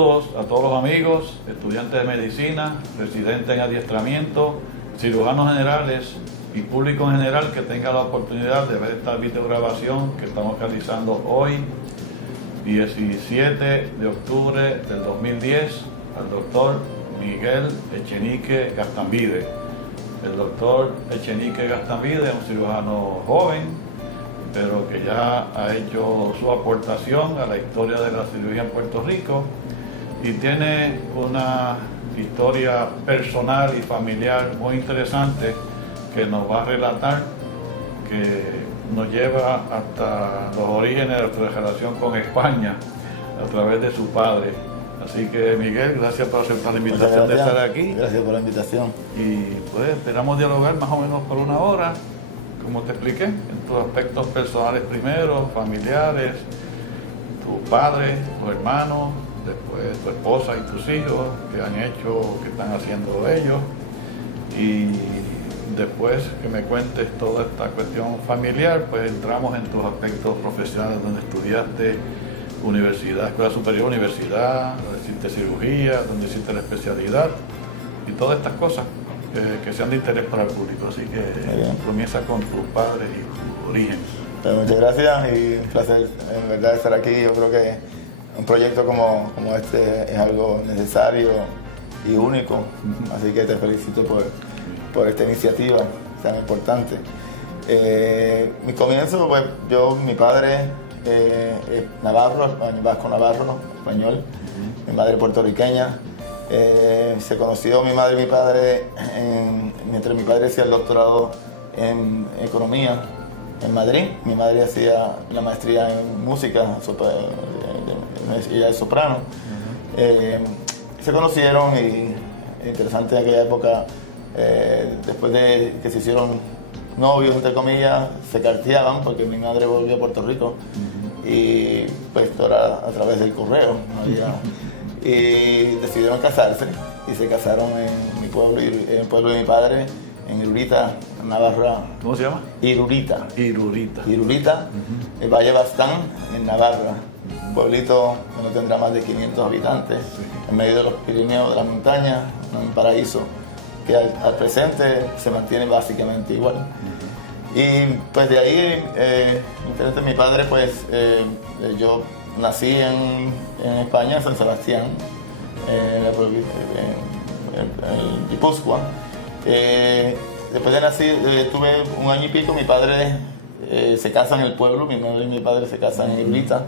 Saludos a todos los amigos, estudiantes de medicina, residentes en adiestramiento, cirujanos generales y público en general que tenga la oportunidad de ver esta videograbación que estamos realizando hoy, 17 de octubre del 2010, al doctor Miguel Echenique Gastambide. El doctor Echenique Gastambide es un cirujano joven, pero que ya ha hecho su aportación a la historia de la cirugía en Puerto Rico y tiene una historia personal y familiar muy interesante que nos va a relatar, que nos lleva hasta los orígenes de nuestra relación con España a través de su padre. Así que Miguel, gracias por aceptar la invitación de estar aquí. Gracias por la invitación. Y pues esperamos dialogar más o menos por una hora, como te expliqué, en tus aspectos personales primero, familiares, tu padre, tu hermano, después tu esposa y tus hijos, que han hecho, que están haciendo ellos, y después que me cuentes toda esta cuestión familiar, pues entramos en tus aspectos profesionales, donde estudiaste universidad, escuela superior, universidad, donde hiciste cirugía, donde hiciste la especialidad, y todas estas cosas que sean de interés para el público. Así que comienza con tus padres y tu origen. Pues muchas gracias y un placer en verdad estar aquí. Yo creo que un proyecto como este es algo necesario y único, así que te felicito por esta iniciativa tan importante. Mi comienzo, pues mi padre es navarro, vasco navarro, español, mi madre puertorriqueña. Se conoció mi madre y mi padre mientras mi padre hacía el doctorado en economía en Madrid. Mi madre hacía la maestría en música, ella es soprano. Se conocieron y interesante en aquella época, después de que se hicieron novios, entre comillas, se carteaban porque mi madre volvió a Puerto Rico y pues esto era a través del correo, no había, y decidieron casarse y se casaron en mi pueblo, en el pueblo de mi padre, en Irurita, Navarra. ¿Cómo se llama? Irurita. Irurita. Irurita, el Valle Bastán, en Navarra. Un pueblito que no tendrá más de 500 habitantes, en medio de los Pirineos, de la montaña, un paraíso que al presente se mantiene básicamente igual. Y pues de ahí, mi padre, pues yo nací en España, en San Sebastián, en Guipúzcoa. Después de nacer, tuve un año y pico, mi padre se casa en el pueblo, mi madre y mi padre se casan en Irurita,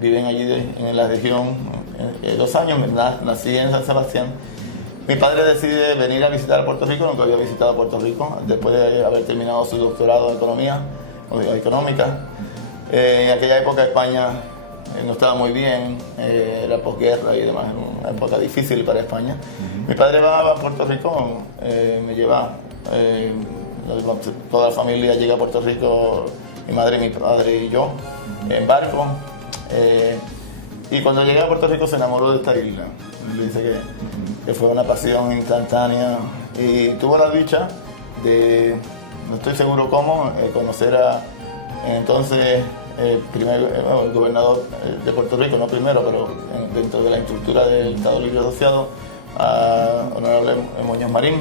viven allí en la región 2 años, nací en San Sebastián. Mi padre decide venir a visitar Puerto Rico, nunca había visitado Puerto Rico, después de haber terminado su doctorado en economía, o económica. En aquella época España no estaba muy bien, era posguerra y demás, era una época difícil para España. Mi padre va a Puerto Rico, me lleva, toda la familia llega a Puerto Rico, mi madre, mi padre y yo, en barco. Y cuando llegué a Puerto Rico se enamoró de esta isla. Le dice que fue una pasión instantánea y tuvo la dicha de, no estoy seguro cómo, conocer a entonces el gobernador de Puerto Rico, no primero, pero dentro de la estructura del Estado Libre Asociado, a honorable Muñoz Marín.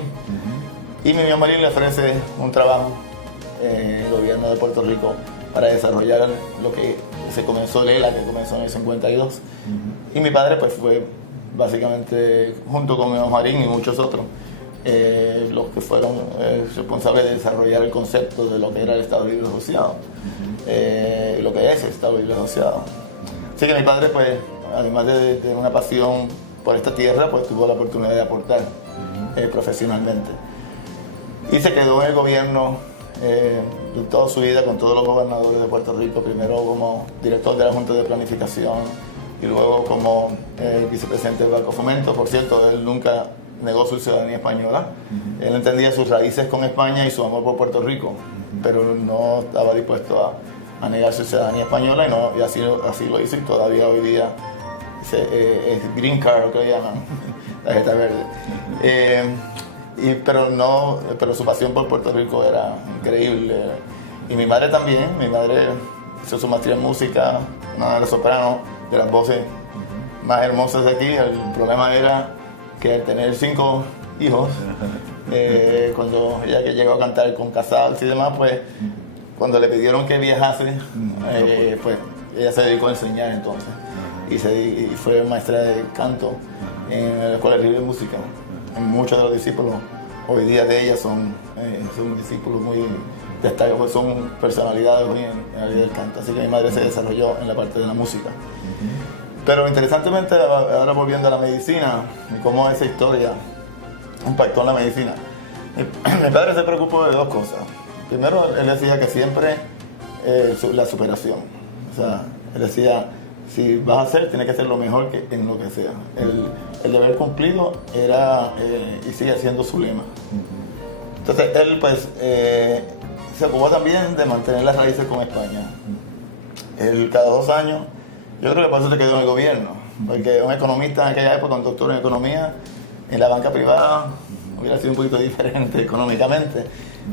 Y Muñoz Marín le ofrece un trabajo en el gobierno de Puerto Rico para desarrollar lo que se comenzó, Lela, que comenzó en el 52. Y mi padre pues fue básicamente, junto con Muñoz Marín y muchos otros, los que fueron responsables de desarrollar el concepto de lo que era el Estado Libre Asociado, lo que es el Estado Libre Asociado. Así que mi padre, pues, además de tener una pasión por esta tierra, pues tuvo la oportunidad de aportar profesionalmente. Y se quedó en el gobierno toda su vida con todos los gobernadores de Puerto Rico, primero como director de la Junta de Planificación y luego como vicepresidente del Banco Fomento. Por cierto, él nunca negó su ciudadanía española. Él entendía sus raíces con España y su amor por Puerto Rico, pero no estaba dispuesto a negar su ciudadanía española y así lo hizo, y todavía hoy día es green card, lo que le llaman, tarjeta verde. Pero su pasión por Puerto Rico era increíble. Y mi madre también, mi madre hizo su maestría en música, una de las sopranos, de las voces más hermosas de aquí. El problema era que al tener 5 hijos, cuando ella que llegó a cantar con Casals y demás, pues cuando le pidieron que viajase, pues ella se dedicó a enseñar entonces. Y fue maestra de canto en la Escuela Libre de Música. Muchos de los discípulos hoy día de ella son discípulos muy destacados, son personalidades muy en la vida del canto. Así que mi madre se desarrolló en la parte de la música. Pero interesantemente, ahora volviendo a la medicina y cómo esa historia impactó en la medicina. Mi padre se preocupó de 2 cosas. Primero, él decía que siempre la superación. O sea, él decía, si vas a hacer, tienes que hacer lo mejor en lo que sea. El deber cumplido era y sigue siendo su lema. Entonces, él pues se ocupó también de mantener las raíces con España. Él cada 2 años, yo creo que por eso se quedó en el gobierno, porque un economista en aquella época, un doctor en economía, en la banca privada, hubiera sido un poquito diferente económicamente.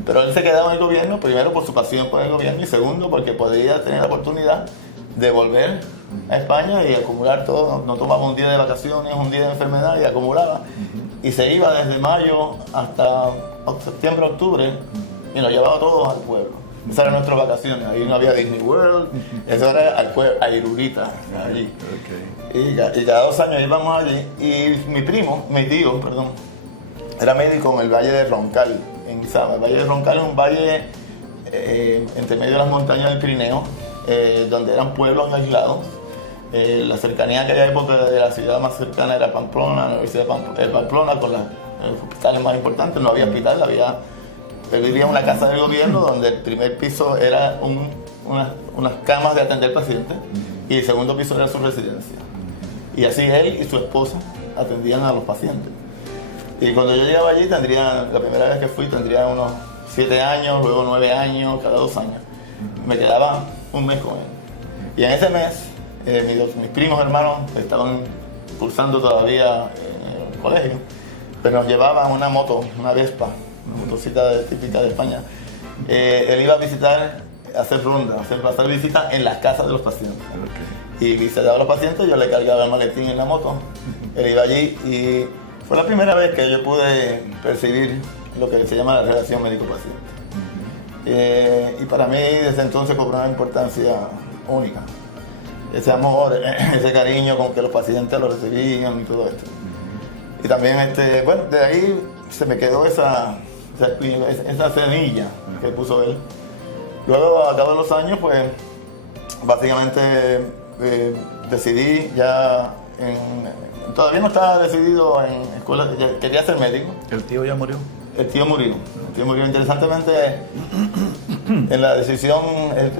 Pero él se quedaba en el gobierno, primero por su pasión por el gobierno y segundo porque podía tener la oportunidad de volver a España y acumular todo. No tomaba un día de vacaciones, un día de enfermedad y acumulaba. Y se iba desde mayo hasta septiembre, octubre y nos llevaba todos al pueblo. Esas eran nuestras vacaciones. Ahí no había Disney World, eso era al pueblo, a Irurita, allí. Y cada 2 años íbamos allí. Y mi tío, era médico en el Valle de Roncal, en Izaba. El Valle de Roncal es un valle entre medio de las montañas del Pirineo, donde eran pueblos aislados. La cercanía en aquella época de la ciudad más cercana era Pamplona, la Universidad de Pamplona, con los hospitales más importantes. No había hospital, él vivía en una casa del gobierno donde el primer piso era unas camas de atender pacientes y el segundo piso era su residencia. Y así él y su esposa atendían a los pacientes. Y cuando yo llegaba allí, la primera vez que fui, tendría unos 7 años, luego 9 años, cada 2 años. Me quedaba un mes con él. Y en ese mes, mis primos hermanos estaban cursando todavía en el colegio, pero nos llevaban una moto, una Vespa, una motocicleta típica de España. Él iba a visitar, a hacer rondas, hacer visitas en las casas de los pacientes. Y visitaba a los pacientes, yo le cargaba el maletín en la moto. Él iba allí y fue la primera vez que yo pude percibir lo que se llama la relación médico-paciente. Y para mí desde entonces cobró una importancia única. Ese amor, ese cariño con que los pacientes lo recibían y todo esto. Y también, bueno, de ahí se me quedó esa semilla que puso él. Luego, a cabo de los años, pues, básicamente decidí ya, todavía no estaba decidido en escuela, quería ser médico. ¿El tío ya murió? El tío murió. Interesantemente, en la decisión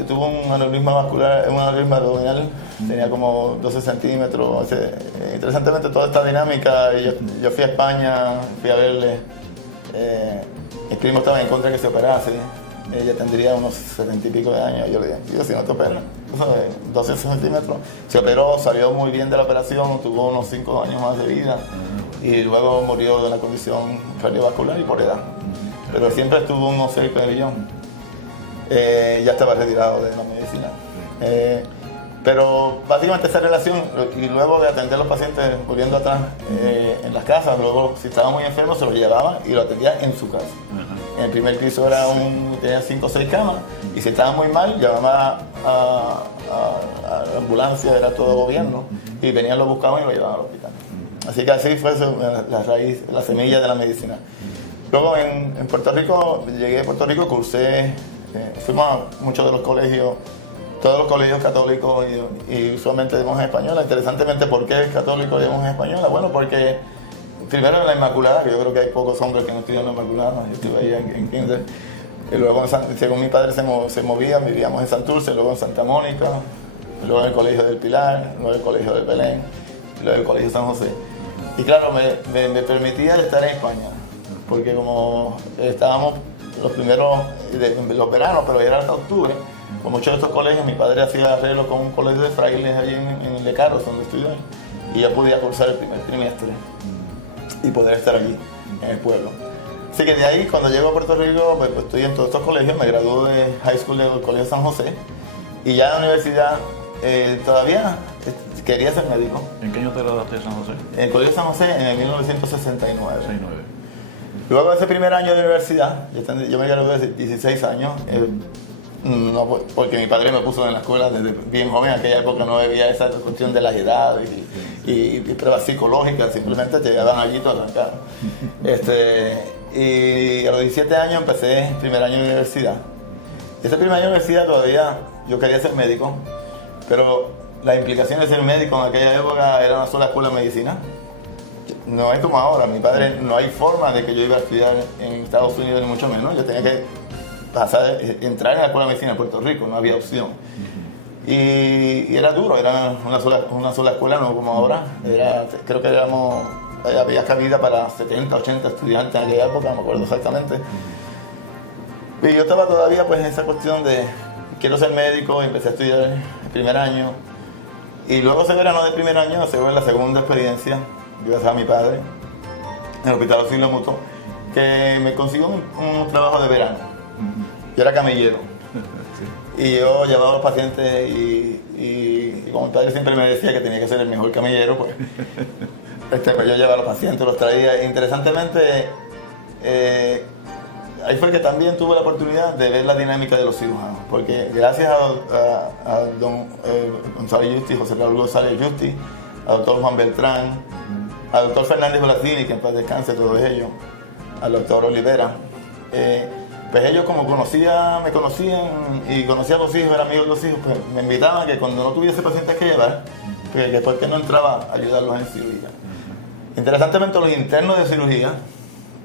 tuvo un aneurisma vascular, un aneurisma abdominal, tenía como 12 centímetros. Interesantemente, toda esta dinámica, yo fui a España, fui a verle. Mis primos estaban en contra de que se operase. Ella tendría unos 70 y pico de años. Yo le dije, tío, si no te operas, 12 centímetros. Se operó, salió muy bien de la operación, tuvo unos 5 años más de vida. Y luego murió de una condición cardiovascular y por edad. Pero siempre estuvo unos 6 millón. Ya estaba retirado de la medicina. Pero básicamente esa relación, y luego de atender a los pacientes, volviendo atrás, en las casas, luego si estaba muy enfermo se lo llevaba y lo atendía en su casa. En el primer piso tenía 5 o 6 camas, y si estaba muy mal, llamaba a la ambulancia, era todo gobierno, y venían, lo buscaban y lo llevaban al hospital. Así que así fue la raíz, la semilla de la medicina. Luego en Puerto Rico, llegué a Puerto Rico, cursé, fuimos a muchos de los colegios, todos los colegios católicos y usualmente de monjas españolas. Interesantemente, ¿por qué es católico y de monjas españolas? Bueno, porque primero en la Inmaculada, que yo creo que hay pocos hombres que no estudian la Inmaculada, yo estuve ahí en kinder. Y luego, según mi padre se movía, vivíamos en Santurce, luego en Santa Mónica, luego en el Colegio del Pilar, luego en el Colegio del Belén, luego en el Colegio San José. Y claro, me permitía estar en España, porque como estábamos los primeros, los veranos, pero era hasta octubre, con muchos de estos colegios, mi padre hacía arreglo con un colegio de frailes allí en Lecaros, donde estudié, y yo podía cursar el primer trimestre y poder estar allí, en el pueblo. Así que de ahí, cuando llego a Puerto Rico, pues estoy en todos estos colegios, me gradué de high school del Colegio San José, y ya en la universidad todavía quería ser médico. ¿En qué año te graduaste de San José? En el Colegio San José en el 1969. 69. Luego de ese primer año de universidad, yo me gradué de 16 años, no, porque mi padre me puso en la escuela desde bien joven. En aquella época no había esa cuestión de las edades y pruebas psicológicas, simplemente te llegaban allí todas las caras. Y a los 17 años empecé el primer año de universidad. Ese primer año de universidad todavía yo quería ser médico, pero las implicaciones de ser médico en aquella época era una sola escuela de medicina. No es como ahora, mi padre, no hay forma de que yo iba a estudiar en Estados Unidos ni mucho menos. Yo tenía que entrar en la escuela de medicina en Puerto Rico, no había opción. Y era duro, era una sola escuela, no como ahora. Creo que había cabida para 70, 80 estudiantes en aquella época, no me acuerdo exactamente. Y yo estaba todavía pues en esa cuestión de quiero ser médico, y empecé a estudiar el primer año. Y luego ese verano del primer año, se ve en la segunda experiencia, gracias a mi padre, en el Hospital Auxilio Mutuo, que me consiguió un trabajo de verano. Yo era camillero. Y yo llevaba a los pacientes y como mi padre siempre me decía que tenía que ser el mejor camillero, pues yo llevaba a los pacientes, los traía. Interesantemente, ahí fue que también tuve la oportunidad de ver la dinámica de los cirujanos, porque gracias a don González Justi, José Raúl González Justi, al doctor Juan Beltrán, al doctor Fernández Blasini, que en paz descanse todos ellos, al doctor Olivera, pues ellos como me conocían y conocían a los hijos, eran amigos de los hijos, pues me invitaban que cuando no tuviese pacientes que llevar, pues que por qué no entraba a ayudarlos en cirugía. Interesantemente, los internos de cirugía,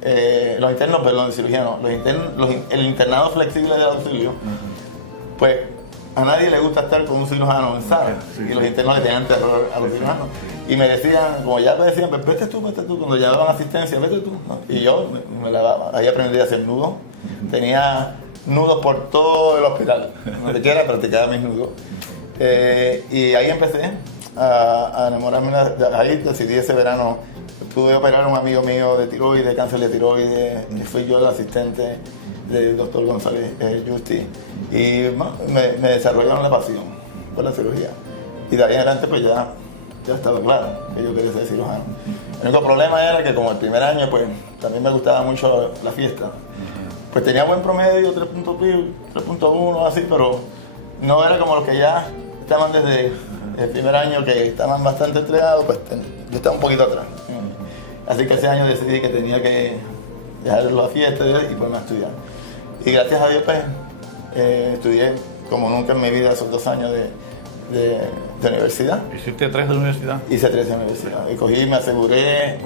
el internado flexible del auxilio, pues a nadie le gusta estar con un cirujano en sala, y los internos le tenían terror a los cirujanos. Y me decían, como ya me decían, pues vete tú, cuando llevaban asistencia, vete tú, ¿no? Y yo me lavaba, ahí aprendí a hacer nudos, tenía nudos por todo el hospital, donde quiera practicaba mis nudos. Y ahí empecé a enamorarme, ahí decidí ese verano, pude operar a un amigo mío de tiroides, cáncer de tiroides, y fui yo el asistente del doctor González Justi, y bueno, me desarrollaron la pasión por la cirugía. Y de ahí en adelante pues ya estaba claro que yo quería ser cirujano. El único problema era que como el primer año pues también me gustaba mucho la fiesta. Pues tenía buen promedio, 3.1, así, pero no era como los que ya estaban desde el primer año, que estaban bastante entregados, pues yo estaba un poquito atrás. Así que ese año decidí que tenía que dejar la fiesta y ponerme a estudiar. Y gracias a Dios pues estudié como nunca en mi vida esos 2 años de universidad. ¿Hiciste 3 de universidad? Hice 3 de universidad. Y cogí, me aseguré,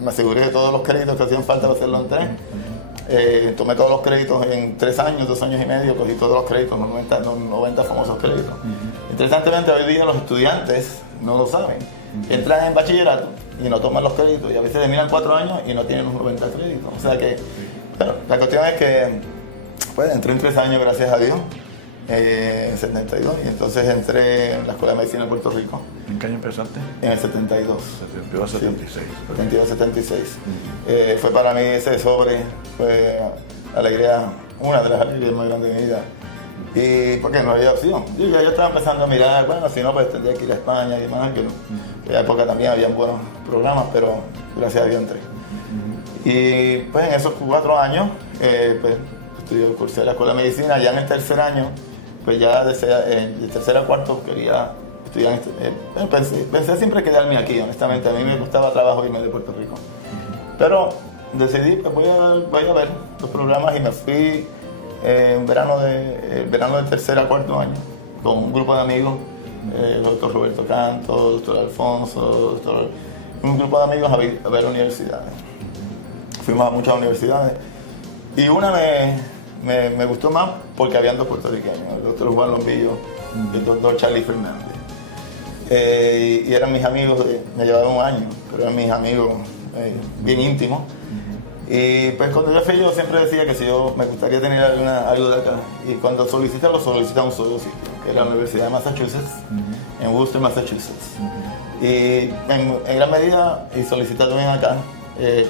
me aseguré de todos los créditos que hacían falta para hacerlo en 3. Tomé todos los créditos en 3 años, 2 años y medio, cogí todos los créditos, los 90 famosos créditos. Interesantemente, hoy día los estudiantes no lo saben. Entran en bachillerato y no toman los créditos, y a veces terminan 4 años y no tienen los 90 créditos. O sea que, bueno, la cuestión es que pues, entré en 3 años, gracias a Dios, en 72, y entonces entré en la Escuela de Medicina de Puerto Rico. ¿En qué año empezaste? En el 72. 72, 76. Sí, 72-76. Fue para mí ese fue alegría, una de las alegrías más grandes de mi vida. Y porque no había opción. Yo estaba empezando a mirar, bueno, si no, pues tendría que ir a España y demás, que en aquella época también habían buenos programas, pero gracias a Dios entré. Y pues en esos 4 años, pues cursé la Escuela de Medicina. Ya en el tercer año, pues ya de tercer a cuarto quería estudiar. Pensé siempre quedarme aquí, honestamente. A mí me gustaba trabajo irme de Puerto Rico. Pero decidí, pues voy a ver los programas, y me fui el verano del tercer a cuarto año con un grupo de amigos, el doctor Roberto Canto, el doctor Alfonso, un grupo de amigos a ver universidades. Fuimos a muchas universidades y una me gustó más porque habían 2 puertorriqueños, el doctor Juan Lombillo y el doctor Charlie Fernández. Y eran mis amigos, me llevaban 1 año, pero eran mis amigos bien íntimos. Y pues cuando yo fui, yo siempre decía que si yo me gustaría tener algo de acá. Y cuando lo solicita un solo sitio, que era la Universidad de Massachusetts, en Worcester, Massachusetts. Y en gran medida solicité también acá,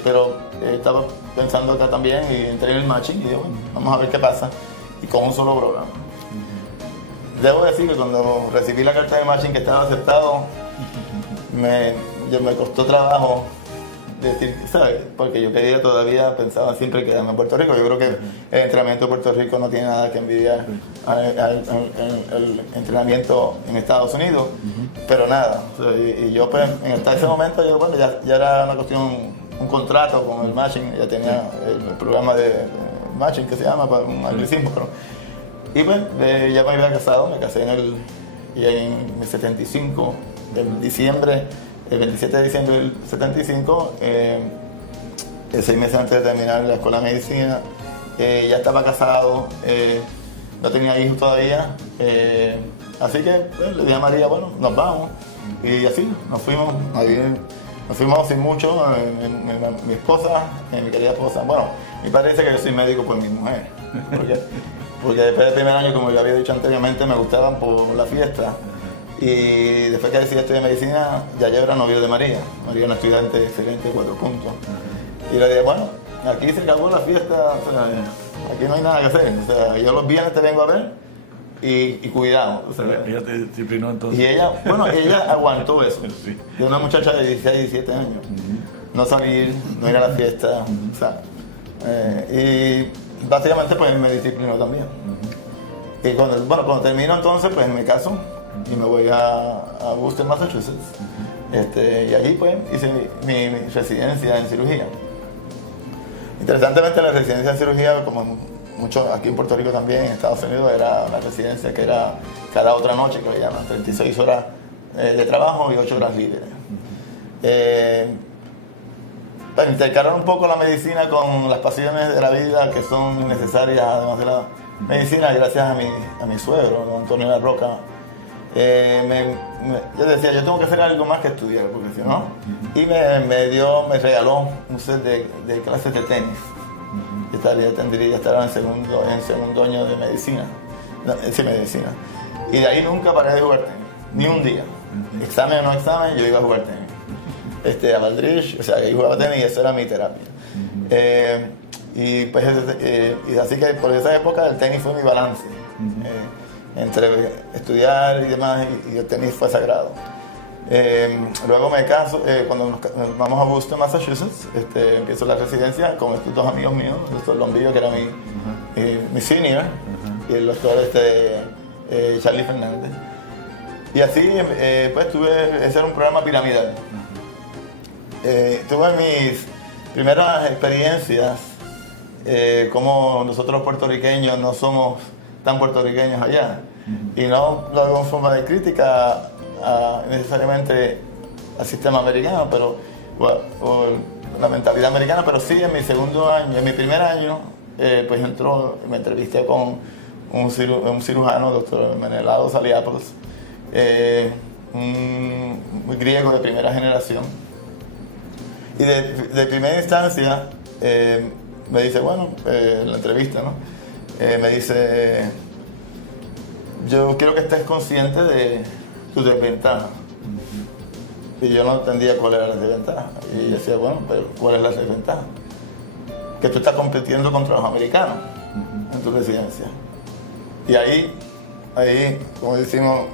pero estaba pensando acá también, y entré en el matching y dije, bueno, vamos a ver qué pasa. Y con un solo programa. debo decir que cuando recibí la carta de matching que estaba aceptado, me costó trabajo decir, ¿sabes? Porque yo todavía pensaba siempre quedarme en Puerto Rico. Yo creo que el entrenamiento de Puerto Rico no tiene nada que envidiar al entrenamiento en Estados Unidos, pero nada. O sea, y yo pues, hasta ese momento, bueno, ya era una cuestión, un contrato con el matching, ya tenía el programa de matching que se llama, un anglicismo, pero, y pues ya me había casado, me casé en el 75, el 27 de diciembre del 75, 6 meses antes de terminar la escuela de medicina, ya estaba casado, no tenía hijos todavía, así que pues, le dije a María, bueno, nos vamos, y así nos fuimos sin mucho, mi esposa, mi querida esposa, bueno, mi padre dice que yo soy médico por mi mujer, porque después del primer año, como ya había dicho anteriormente, me gustaban por la fiesta. Y después que decidí estudiar medicina, ya yo era novio de María. María es una estudiante excelente, 4 puntos. Y le dije, bueno, aquí se acabó la fiesta, o sea, aquí no hay nada que hacer. O sea, yo los viernes te vengo a ver y cuidado. O sea, ella te disciplinó entonces. Y ella aguantó eso. Sí. De una muchacha de 16, 17 años. No salir, no ir a la fiesta, o sea, y básicamente pues me disciplinó también. Y cuando termino entonces, pues me caso. Y me voy a Worcester, Massachusetts. Y allí pues hice mi residencia en cirugía. Interesantemente la residencia en cirugía, como mucho aquí en Puerto Rico también, en Estados Unidos, era una residencia que era cada otra noche, que le llaman, 36 horas de trabajo y 8 horas libres. Intercalar un poco la medicina con las pasiones de la vida que son necesarias, además de la medicina, gracias a mi suegro, don Antonio La Roca. Yo decía, yo tengo que hacer algo más que estudiar, porque si no, y me regaló un set de clases de tenis. Tendría que estar en segundo año de medicina, medicina. Y de ahí nunca paré de jugar tenis, ni un día. Examen o no examen, yo iba a jugar tenis. A Valdrich, o sea, que yo jugaba tenis y eso era mi terapia. Y pues, y así que por esa época el tenis fue mi balance. Entre estudiar y demás, y el tenis fue sagrado. Luego me caso, cuando nos vamos a Worcester, Massachusetts, empiezo la residencia con estos 2 amigos míos, el doctor Lombillo, que era mi senior, y el doctor Charlie Fernández. Y así, pues ese era un programa piramidal. Tuve mis primeras experiencias, como nosotros los puertorriqueños no somos tan puertorriqueños allá. Y no lo hago en forma de crítica necesariamente al sistema americano, pero o la mentalidad americana, pero sí en mi primer año, pues me entrevisté con un cirujano, doctor Menelao Saliapos, un griego de primera generación. Y de primera instancia me dice, bueno, en la entrevista, ¿no? Me dice, yo quiero que estés consciente de tus desventajas. Y yo no entendía cuál era la desventaja. Y yo decía, bueno, pero ¿cuál es la desventaja? Que tú estás compitiendo contra los americanos en tu residencia. Y ahí, como decimos,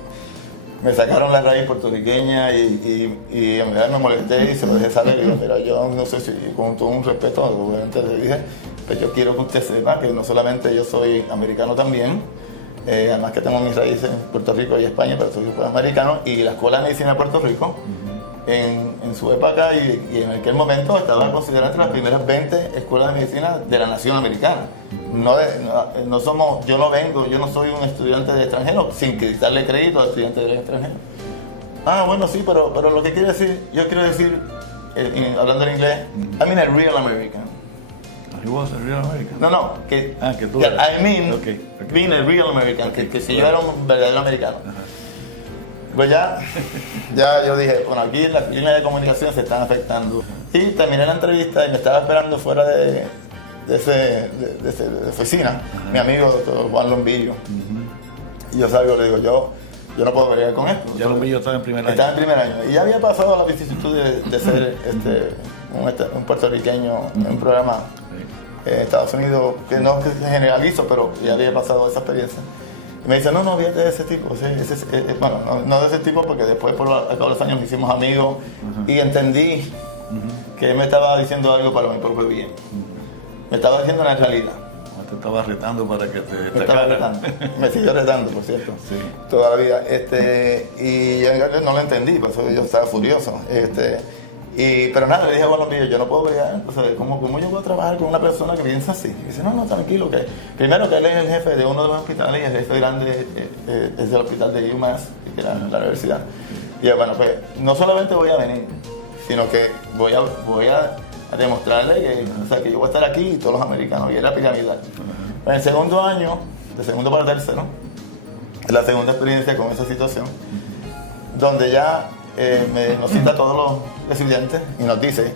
me sacaron la raíz puertorriqueña y en verdad me molesté y se lo dejé saber. Y digo, mira, yo no sé si con todo un respeto, obviamente le dije, pero yo quiero que usted sepa que no solamente yo soy americano también, además que tengo mis raíces en Puerto Rico y España, pero soy americano, y la Escuela de Medicina de Puerto Rico, en su época y en aquel momento estaba considerada entre las primeras 20 escuelas de medicina de la nación americana. Yo no soy un estudiante de extranjero, sin darle crédito a estudiantes de extranjero. Ah, bueno, sí, pero lo que quiero decir, hablando en inglés, I mean a real American. He was a real American. No, que tú I mean, being a real American, que si yo era un verdadero americano. Pues ya yo dije, bueno, aquí las líneas de comunicación se están afectando. Y terminé la entrevista y me estaba esperando fuera de oficina, mi amigo doctor Juan Lombillo. Y yo salgo y le digo, yo no puedo bregar con esto. Ya Lombillo estaba en primer año. Estaba en primer año. Y ya había pasado la vicisitud de ser un puertorriqueño en un programa en Estados Unidos, que no se generalizo, pero ya había pasado esa experiencia. Y me dice, no, fíjate de ese tipo. Bueno, no de ese tipo porque después por a cabo de los años nos hicimos amigos y entendí que él me estaba diciendo algo para mi propio bien. Me estaba diciendo una realidad. Te estaba retando para que te me estaba retando. Me siguió retando, por cierto, sí. Toda la vida. Y yo no lo entendí, por eso yo estaba furioso. Pero nada, le dije a Colombia, yo no puedo bregar, o sea, ¿cómo yo puedo trabajar con una persona que piensa así? Y dice, no, tranquilo, que primero que él es el jefe de uno de los hospitales y el jefe grande es del hospital de UMass, que era la universidad. Y yo, bueno, pues no solamente voy a venir, sino que voy a demostrarle que yo voy a estar aquí y todos los americanos, y era piramidal. En el segundo año, de segundo para tercero, es la segunda experiencia con esa situación, donde ya nos cita a todos los estudiantes y nos dice,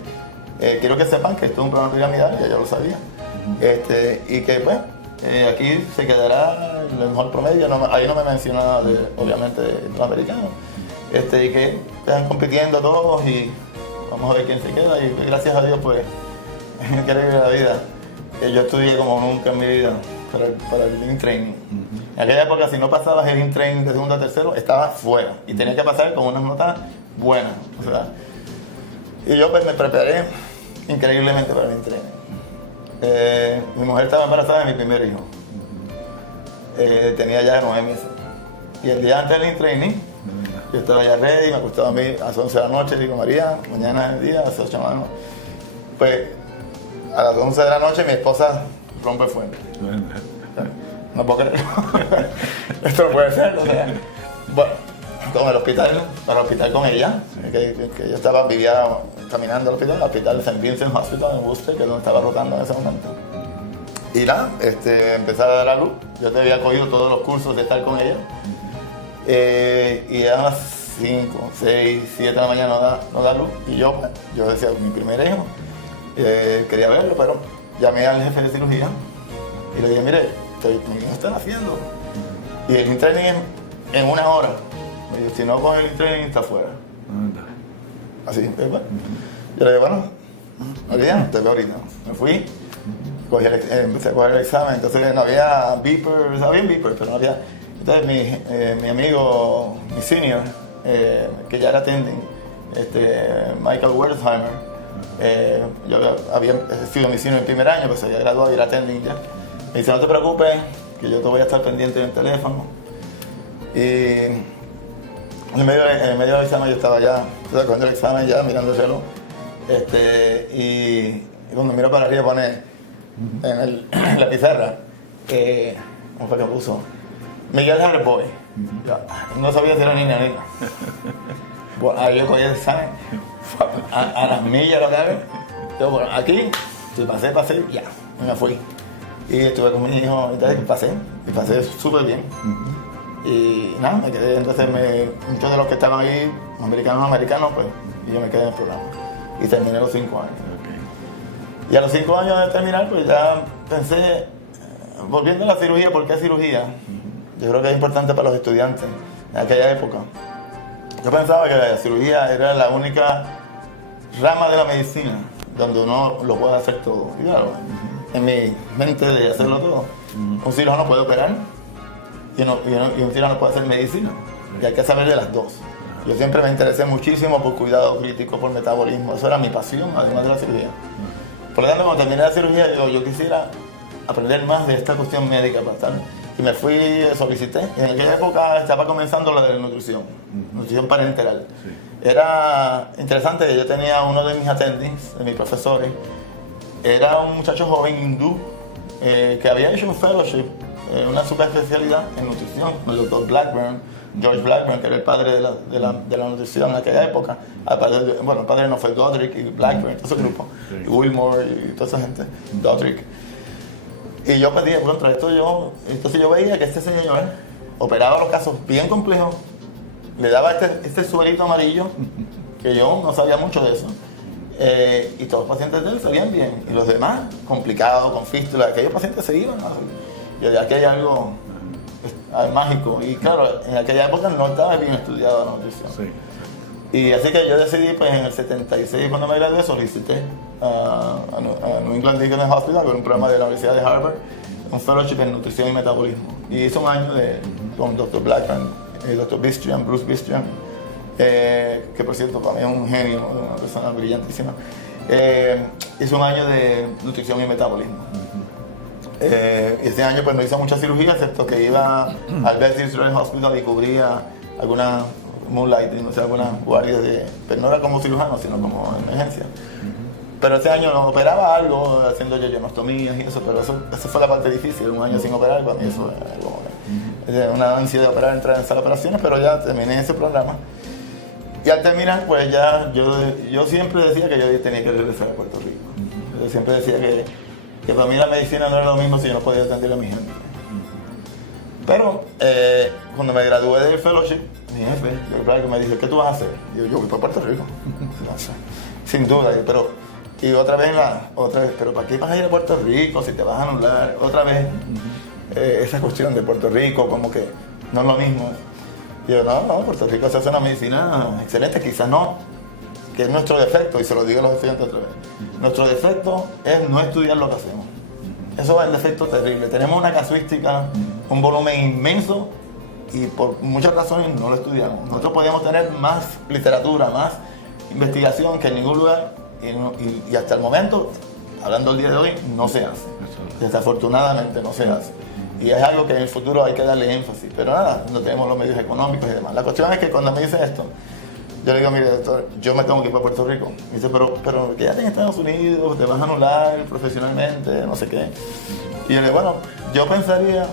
quiero que sepan que esto es un programa piramidal, ya yo lo sabía, y que pues aquí se quedará el mejor promedio, ahí no me menciona nada obviamente de los americanos, y que están compitiendo todos y vamos a ver quién se queda, y gracias a Dios pues es increíble la vida. Yo estudié como nunca en mi vida para el in-training. En aquella época, si no pasabas el in-training de segundo a tercero, estabas fuera y tenías que pasar con unas notas buenas. O sea, y yo pues me preparé increíblemente para el in-training. Mi mujer estaba embarazada de mi primer hijo. Tenía ya 9 meses. Y el día antes del in-training, yo estaba ya ready, me acostaba a mí a las 11 de la noche, digo, María, mañana es el día, a las 8 de la noche. Pues a las 11 de la noche mi esposa rompe fuente. No puedo creerlo. Esto no puede ser. O sea, bueno, para el hospital con ella, que yo vivía caminando al hospital de St. Vincent Hospital en Worcester, que es donde estaba rotando en ese momento. Y nada, empecé a dar a luz. Yo te había cogido todos los cursos de estar con ella. Y eran las 5, 6, 7 de la mañana no da luz. Y yo decía, mi primer hijo, quería verlo, pero llamé al jefe de cirugía y le dije, mire, mi hijo está naciendo. Y el in-training es en 1 hora. Me dijo, si no con el in-training está fuera. Así, bueno. Yo le dije, bueno, ok, te veo ahorita. Me fui, empecé a coger el examen, entonces no había beepers, había beepers, pero no había. Entonces mi amigo, mi senior, que ya era attending, Michael Wertheimer, yo había sido mi senior en el primer año, pues se había graduado y era attending ya. Me dice, no te preocupes, que yo te voy a estar pendiente del teléfono. Y en medio del examen yo estaba ya, cogiendo el examen ya, mirando el reloj. Y cuando miro para arriba pone en la pizarra, ¿cómo fue que puso? Miguel Harboy. No sabía si era niña o niña. Bueno, ahí yo cogí el examen, a las millas lo que hago. Yo, bueno, aquí, pasé, ya, me fui. Y estuve con mi hijo, entonces pasé súper bien. Y nada, me quedé, entonces muchos de los que estaban ahí, americanos, pues, y yo me quedé en el programa. Y terminé los 5 años. Y a los 5 años de terminar, pues ya pensé, volviendo a la cirugía, ¿por qué cirugía? Yo creo que es importante para los estudiantes en aquella época. Yo pensaba que la cirugía era la única rama de la medicina donde uno lo puede hacer todo. Y claro, en mi mente de hacerlo todo. Un cirujano puede operar y un cirujano puede hacer medicina. Y hay que saber de las dos. Yo siempre me interesé muchísimo por cuidado crítico, por metabolismo. Eso era mi pasión, además de la cirugía. Por lo tanto, cuando terminé la cirugía, yo quisiera aprender más de esta cuestión médica para estar. Y me fui, solicité. En aquella época estaba comenzando la de la nutrición parenteral. Sí. Era interesante, yo tenía uno de mis attendings, de mis profesores, era un muchacho joven hindú que había hecho un fellowship, una superespecialidad en nutrición, el doctor Blackburn, George Blackburn, que era el padre de la nutrición en aquella época. El padre no fue Godric y Blackburn, todo ese grupo, sí. Y Wilmore y toda esa gente, Godric. Y yo pedí, entonces yo veía que este señor operaba los casos bien complejos, le daba este suerito amarillo, que yo no sabía mucho de eso, y todos los pacientes de él salían bien, y los demás, complicados, con fístula, aquellos pacientes se iban. Yo ya que hay algo mágico, y claro, en aquella época no estaba bien estudiada la nutrición. Sí. Y así que yo decidí, pues en el 76, cuando me gradué, solicité a New England Deaconess Hospital, con un programa de la Universidad de Harvard, un fellowship en nutrición y metabolismo. Y hice un año con el Dr. Blackman, el Dr. Bistrian, Bruce Bistrian, que por cierto para mí es un genio, una persona brillantísima. Hice un año de nutrición y metabolismo. Este año pues no hice muchas cirugías, excepto que iba al Beth Israel Hospital y cubría algunas moonlighting, o sea, algunas guardias pero no era como cirujano, sino como emergencia. Pero este año no operaba algo, haciendo yoyonostomías y eso, pero eso fue la parte difícil, un año sin operar, para mí eso era algo, una ansia de operar, entrar en sala de operaciones, pero ya terminé ese programa. Y al terminar, pues ya yo siempre decía que yo tenía que regresar a Puerto Rico. Yo siempre decía que para mí la medicina no era lo mismo si yo no podía atender a mi gente. Pero cuando me gradué del fellowship, mi jefe, me dijo, ¿qué tú vas a hacer? Yo voy para Puerto Rico. Sin duda, y otra vez, pero ¿para qué vas a ir a Puerto Rico si te vas a anular? Otra vez, esa cuestión de Puerto Rico, como que no es lo mismo. Y yo, no, Puerto Rico se hace una medicina excelente, quizás no, que es nuestro defecto, y se lo digo a los estudiantes otra vez. Nuestro defecto es no estudiar lo que hacemos. Eso es el defecto terrible. Tenemos una casuística, un volumen inmenso, y por muchas razones no lo estudiamos. Nosotros podíamos tener más literatura, más investigación que en ningún lugar, y hasta el momento, hablando el día de hoy, no se hace. Desafortunadamente no se hace. Y es algo que en el futuro hay que darle énfasis. Pero nada, no tenemos los medios económicos y demás. La cuestión es que cuando me dice esto, yo le digo, mire doctor, yo me tengo que ir para Puerto Rico. Me dice, pero quédate en Estados Unidos, te vas a anular profesionalmente, no sé qué. Y yo le digo, bueno, yo pensaría,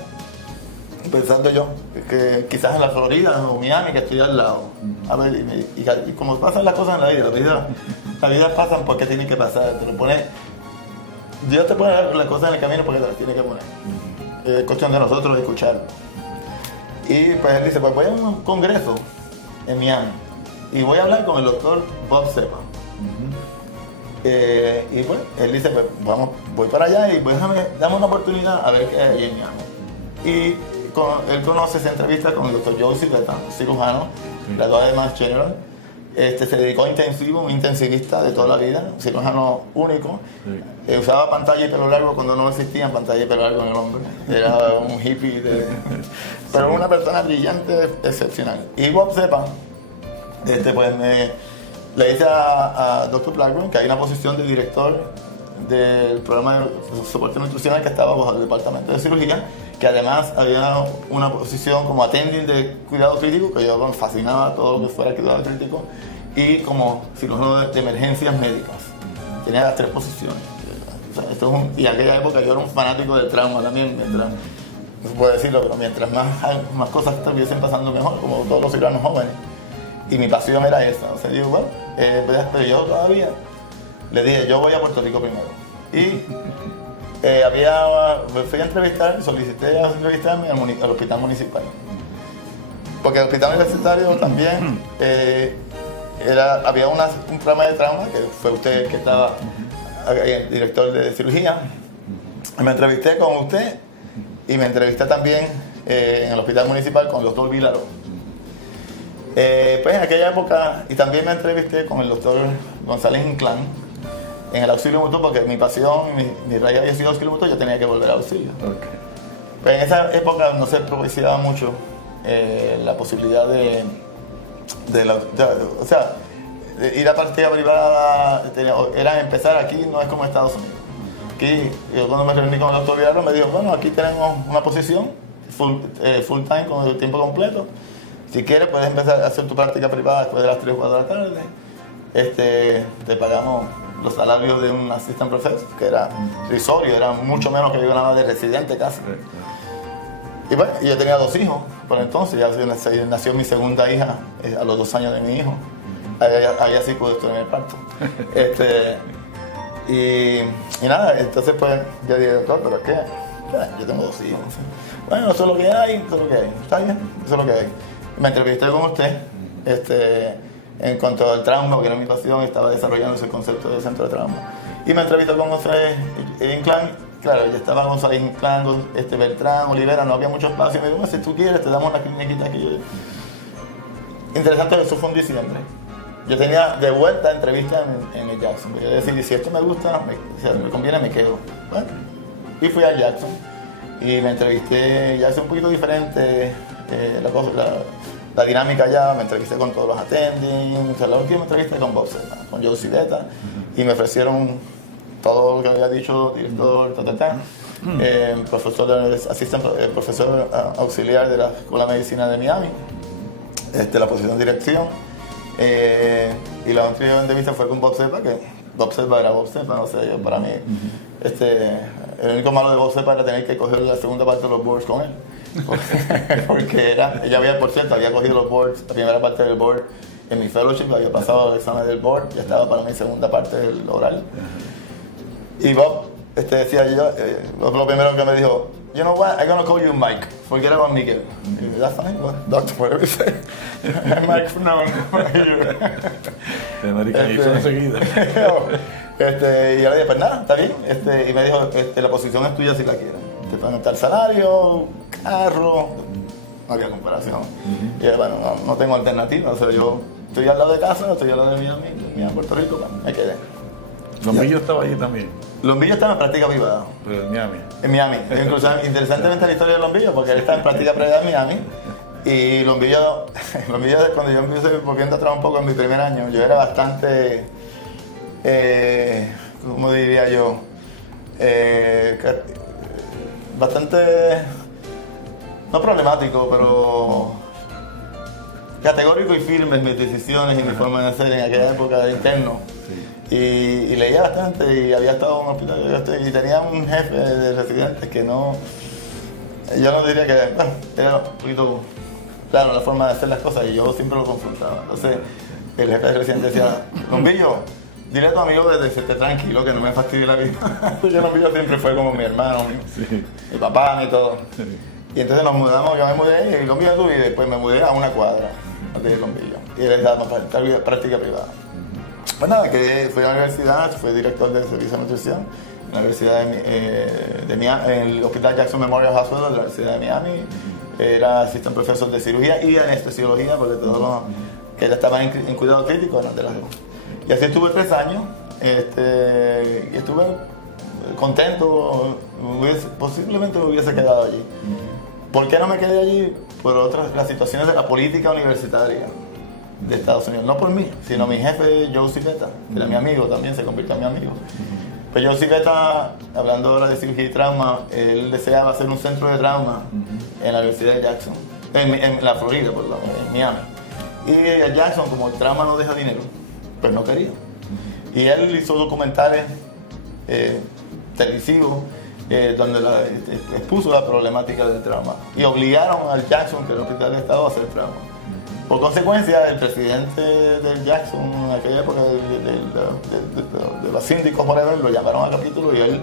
pensando yo, que quizás en la Florida o Miami, que estoy al lado. A ver, y como pasan las cosas en la vida pasan porque tienen que pasar. Dios te pone las cosas en el camino porque te las tiene que poner. Es cuestión de nosotros escuchar. Y pues él dice, pues voy a un congreso en Miami y voy a hablar con el doctor Bob Seppa. Y pues él dice, pues voy para allá y dame una oportunidad a ver qué hay en Miami. Y él conoce, se entrevista con el doctor Joe Silveta, cirujano, graduado de Mass General. Se dedicó a intensivo, un intensivista de toda la vida, un cirujano único. Usaba pantalla y pelo largo cuando no existían pantalla y pelo largo en el hombre. Era un hippie, pero una persona brillante, excepcional. Y Bob Seppa, pues le dice a Dr. Blackburn que hay una posición de director del programa de soporte nutricional que estaba bajo el departamento de cirugía, que además había una posición como attending de cuidado crítico, que yo me fascinaba todo lo que fuera cuidado crítico, y como cirujano de emergencias médicas. Tenía las 3 posiciones. O sea, y en aquella época yo era un fanático del trauma también, no se puede decirlo, pero mientras más cosas estuviesen pasando mejor, como todos los cirujanos jóvenes. Y mi pasión era esa. O sea, digo, bueno, pero yo todavía le dije, yo voy a Puerto Rico primero. Y me fui a entrevistar, solicité a entrevistarme al hospital municipal. Porque el hospital universitario también había un programa de trauma, que fue usted que estaba el director de cirugía. Me entrevisté con usted y me entrevisté también en el hospital municipal con el doctor Vilaro. Pues en aquella época, y también me entrevisté con el doctor González Inclán en el auxilio mutuo, porque mi pasión, mi raya había sido auxilio mutuo, yo tenía que volver a auxilio. Okay. Pues en esa época no se propiciaba mucho la posibilidad de ir a práctica privada, era empezar aquí, no es como Estados Unidos. Aquí, yo cuando me reuní con el doctor Vilaro me dijo, bueno, aquí tenemos una posición full time, con el tiempo completo. Si quieres puedes empezar a hacer tu práctica privada después de las 3 o 4 de la tarde. Te pagamos los salarios de un assistant professor, que era risorio, era mucho menos que yo ganaba de residente casi. Y bueno, yo tenía 2 hijos, por entonces ya nació mi segunda hija a los 2 años de mi hijo. Ahí así pude tener el parto. Y nada, entonces pues yo dije, doctor, pero es que yo tengo 2 hijos. Bueno, eso es lo que hay, está bien, eso es lo que hay. Me entrevisté con usted en cuanto al trauma, porque era mi pasión, estaba desarrollando ese concepto del centro de trauma. Y me entrevisté con González Inclán, claro, ya estaba González Inclán, Beltrán, Olivera, no había mucho espacio. Me dijo, si tú quieres, te damos una cliniquita aquí. Interesante, eso fue en diciembre. Yo tenía de vuelta entrevista en el Jackson. Yo decía, si esto me gusta, si me conviene, me quedo. Bueno, y fui a Jackson. y me entrevisté, ya es un poquito diferente la dinámica ya, me entrevisté con todos los attendings, o sea, la última entrevista con Bob Seppa, con Joe Civetta, y me ofrecieron todo lo que había dicho, director, profesor auxiliar de la Escuela de Medicina de Miami, la posición de dirección, y la última entrevista fue con Bob Seppa, que Bob Seppa era Bob Seppa, no sé, para mí, el único malo de Bob Seppa era tener que coger la segunda parte de los boards con él. Porque ella había, por cierto, había cogido los boards, la primera parte del board en mi fellowship, había pasado el examen del board, ya estaba para mi segunda parte del oral. Y Bob decía yo, lo primero que me dijo, you know what, I'm gonna call you Mike, forget about Miguel. That's fine, well, doctor, whatever you say. Mike, no. Te americanizó enseguida. Y yo le dije, pues nada, está bien. Y me dijo, la posición es tuya si la quieres. Te pueden estar salario, carro, no había comparación. Y yo, bueno, no tengo alternativa, o sea, yo estoy al lado de casa, estoy al lado de Miami, Puerto Rico, bueno, me quedé. Lombillo estaba allí también. Lombillo estaba en práctica privada. Pero en Miami. En Miami. Incluso, interesantemente la historia de Lombillo, porque él está en práctica privada en Miami. Y Lombillo, cuando yo empecé volviendo atrás un poco en mi primer año, yo era bastante, ¿cómo diría yo? Bastante, no problemático, pero categórico y firme en mis decisiones y mi forma de ser en aquella época de interno. Sí. Y leía bastante y había estado en un hospital y tenía un jefe de residentes que no, yo no diría que, bueno, era un poquito claro la forma de hacer las cosas y yo siempre lo consultaba. Entonces el jefe de residentes decía, Lombillo, dile a tu amigo de esté tranquilo, que no me fastidie la vida. Porque Lombillo siempre fue como mi hermano, mi papá, mi todo. Sí. Y entonces nos mudamos, yo me mudé y Lombillo tuve y después me mudé a una cuadra de Lombillo. Y él estaba en práctica privada. Pues nada, que fui a la universidad, fui director del servicio de nutrición en la Universidad de Miami, en el Hospital Jackson Memorial Hospital de la Universidad de Miami. Era asistente profesor de cirugía y anestesiología, porque todos los que ya estaban en cuidado crítico eran de las dos. Y así estuve 3 años, y estuve contento, posiblemente me hubiese quedado allí. ¿Por qué no me quedé allí? Por las situaciones de la política universitaria de Estados Unidos. No por mí, sino mi jefe Joe Civetta, que era mi amigo también, se convirtió en mi amigo. Pues Joe Civetta, hablando ahora de cirugía y trauma, él deseaba hacer un centro de trauma en la Universidad de Jackson, en la Florida, en Miami. Y a Jackson, como el trauma no deja dinero, pues no quería. Y él hizo documentales televisivos donde expuso la problemática del trauma. Y obligaron al Jackson, que era el hospital de Estado, a hacer trauma. Por consecuencia, el presidente del Jackson, en aquella época de los síndicos, lo llamaron al capítulo y él,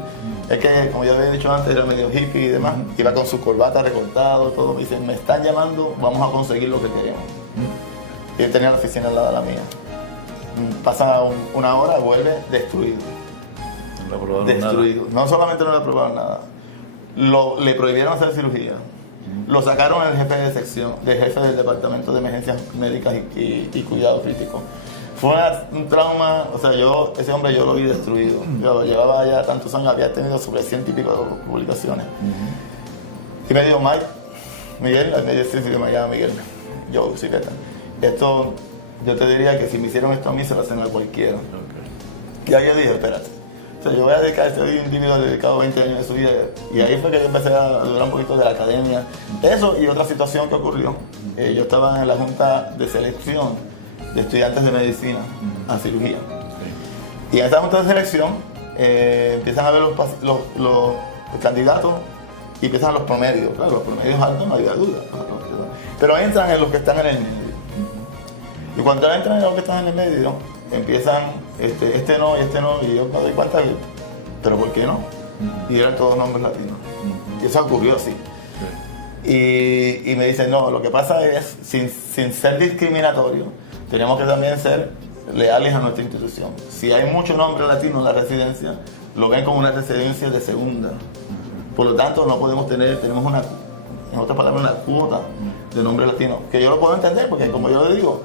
es que, como ya había dicho antes, era medio hippie y demás, iba con su corbata recortado, todo. Me dicen, me están llamando, vamos a conseguir lo que queremos. Y él tenía la oficina al lado de la mía. Pasa una hora, vuelve destruido. No destruido. Nada. No solamente no le aprobaron nada, le prohibieron hacer cirugía. Lo sacaron el jefe de sección, el jefe del departamento de emergencias médicas y cuidado crítico. Fue un trauma, o sea, ese hombre yo lo vi destruido. Yo llevaba ya tantos años, había tenido sobre 100 y pico de publicaciones. Y me dijo, Miguel, me llama Miguel, yo, Civetta. Esto, yo te diría que si me hicieron esto a mí, se lo hacen a cualquiera. Y ahí yo dije, espérate. Yo voy a dedicar, soy un individuo dedicado 20 años de su vida y ahí fue que yo empecé a dudar un poquito de la academia. Eso y otra situación que ocurrió. Yo estaba en la junta de selección de estudiantes de medicina a cirugía. Y en esa junta de selección empiezan a ver los candidatos y empiezan los promedios. Claro, los promedios altos no había duda. Pero entran en los que están en el medio. Y cuando entran en los que están en el medio, empiezan este no y este no, y yo me doy cuenta, pero ¿por qué no? Y eran todos nombres latinos. Y eso ocurrió así. Y me dicen, no, lo que pasa es, sin ser discriminatorio, tenemos que también ser leales a nuestra institución. Si hay muchos nombres latinos en la residencia, lo ven como una residencia de segunda. Por lo tanto, no podemos tenemos una, en otras palabras, una cuota de nombres latinos. Que yo lo puedo entender, porque como yo le digo,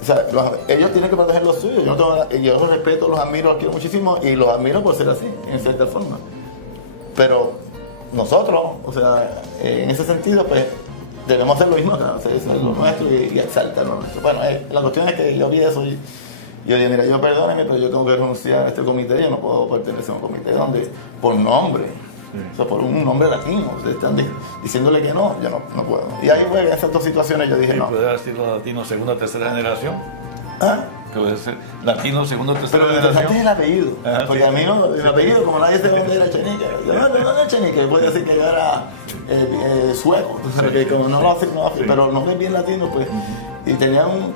o sea, ellos tienen que proteger los suyos. Yo los respeto, los admiro, los quiero muchísimo y los admiro por ser así, en cierta forma. Pero nosotros, o sea, en ese sentido, pues, debemos hacer lo mismo acá, o sea, eso es lo nuestro y exaltar lo nuestro. Bueno, la cuestión es que yo vi eso y yo dije, mira, yo perdóneme, pero yo tengo que renunciar a este comité, yo no puedo pertenecer a un comité donde, por nombre, o sea, por un nombre latino, ustedes están diciéndole que no, yo no puedo. Y ahí, pues, en esas dos situaciones yo dije, ¿Y no. puede decir los latinos segunda o tercera generación? ¿Ah? Puede ser latino segunda o tercera Pero lo interesante generación. es el apellido, porque sí. a mí no, el apellido, como nadie sabe dónde era Echenique, yo no era Echenique, puede decir que yo era sueco, o sea, que como no lo hace, Sí. pero el nombre es bien latino, pues, y tenía bueno,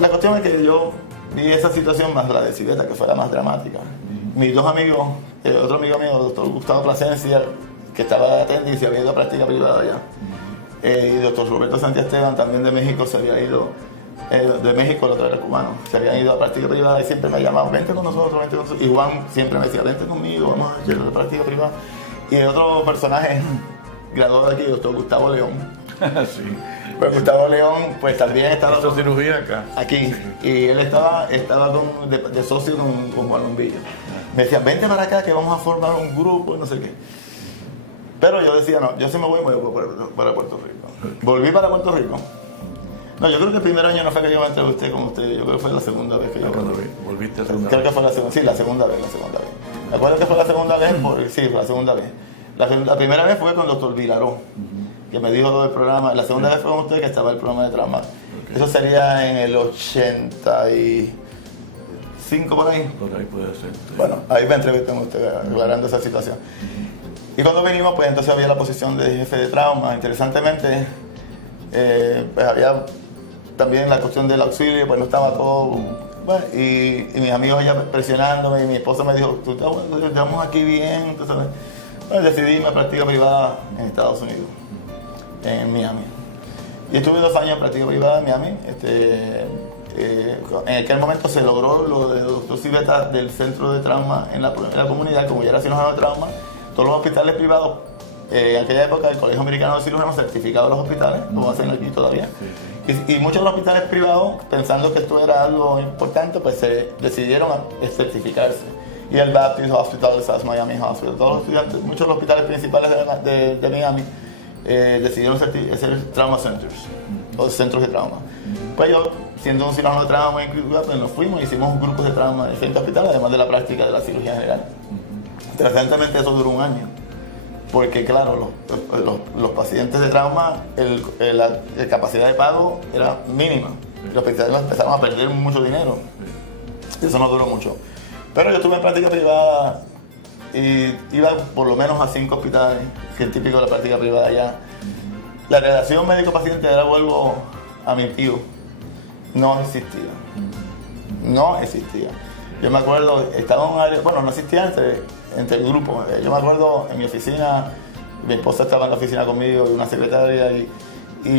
la cuestión es que yo vi esa situación más la de Civeta, que fue la más dramática. Mis dos amigos, otro amigo mío, el doctor Gustavo Plasencia, que estaba atento y se había ido a práctica privada allá, y el doctor Roberto Santiago también de México se había ido. De México, el otro era cubano, se habían ido a práctica privada y siempre me llamaban, vente con nosotros, vente con nosotros. Y Juan siempre me decía, vente conmigo, vamos a hacer la práctica privada. Y el otro personaje graduado de aquí, el doctor Gustavo León. Sí. Pues Gustavo León, pues también estaba Hizo cirugía acá. aquí. Y él estaba de socio con Juan Lombillo. Me decía, vente para acá que vamos a formar un grupo y no sé qué. Pero yo decía, no, yo sí me voy para Puerto Rico. Volví para Puerto Rico. No, yo creo que el primer año no fue que yo me entrevisté con usted, yo creo que fue la segunda vez que yo... Cuando volviste a Creo que fue la segunda, sí, la segunda vez. ¿Me acuerdo que fue la segunda vez? Sí, fue la segunda vez. La primera vez fue con el doctor Vilaró, que me dijo del programa. La segunda vez fue con usted, que estaba el programa de trauma. Okay. Eso sería en el 85 por ahí. Por ahí puede ser. Sí. Bueno, ahí me entrevisté con usted aclarando esa situación. Y cuando vinimos, pues entonces había la posición de jefe de trauma. Interesantemente, pues había también la cuestión del auxilio, pues no estaba todo... Bueno, y mis amigos allá presionándome y mi esposa me dijo, estamos aquí bien, entonces, bueno, decidí irme a práctica privada en Estados Unidos, en Miami. Y estuve 2 años en práctica privada en Miami. En aquel momento se logró lo del doctor Civeta del centro de trauma en la comunidad, como ya era cirujano de trauma, todos los hospitales privados. En aquella época el Colegio Americano de Cirujanos certificaba los hospitales, como hacen aquí todavía. Y muchos de los hospitales privados, pensando que esto era algo importante, pues se decidieron a certificarse. Y el Baptist Hospital, el South Miami Hospital, todos los estudiantes, muchos de los hospitales principales de Miami decidieron ser trauma centers, o centros de trauma. Pues yo, siendo un cirujano de trauma, pues nos fuimos y hicimos grupos de trauma en diferentes hospitales, además de la práctica de la cirugía general. Recientemente eso duró 1 año. Porque claro, los pacientes de trauma, la capacidad de pago era mínima. Los hospitales empezaron a perder mucho dinero. Y eso no duró mucho. Pero yo estuve en práctica privada y iba por lo menos a 5 hospitales, que es típico de la práctica privada allá. La relación médico-paciente, ahora vuelvo a mi tío, no existía. No existía. Yo me acuerdo, estaba en un área, bueno, no existía entre el grupo. Yo me acuerdo en mi oficina, mi esposa estaba en la oficina conmigo y una secretaria y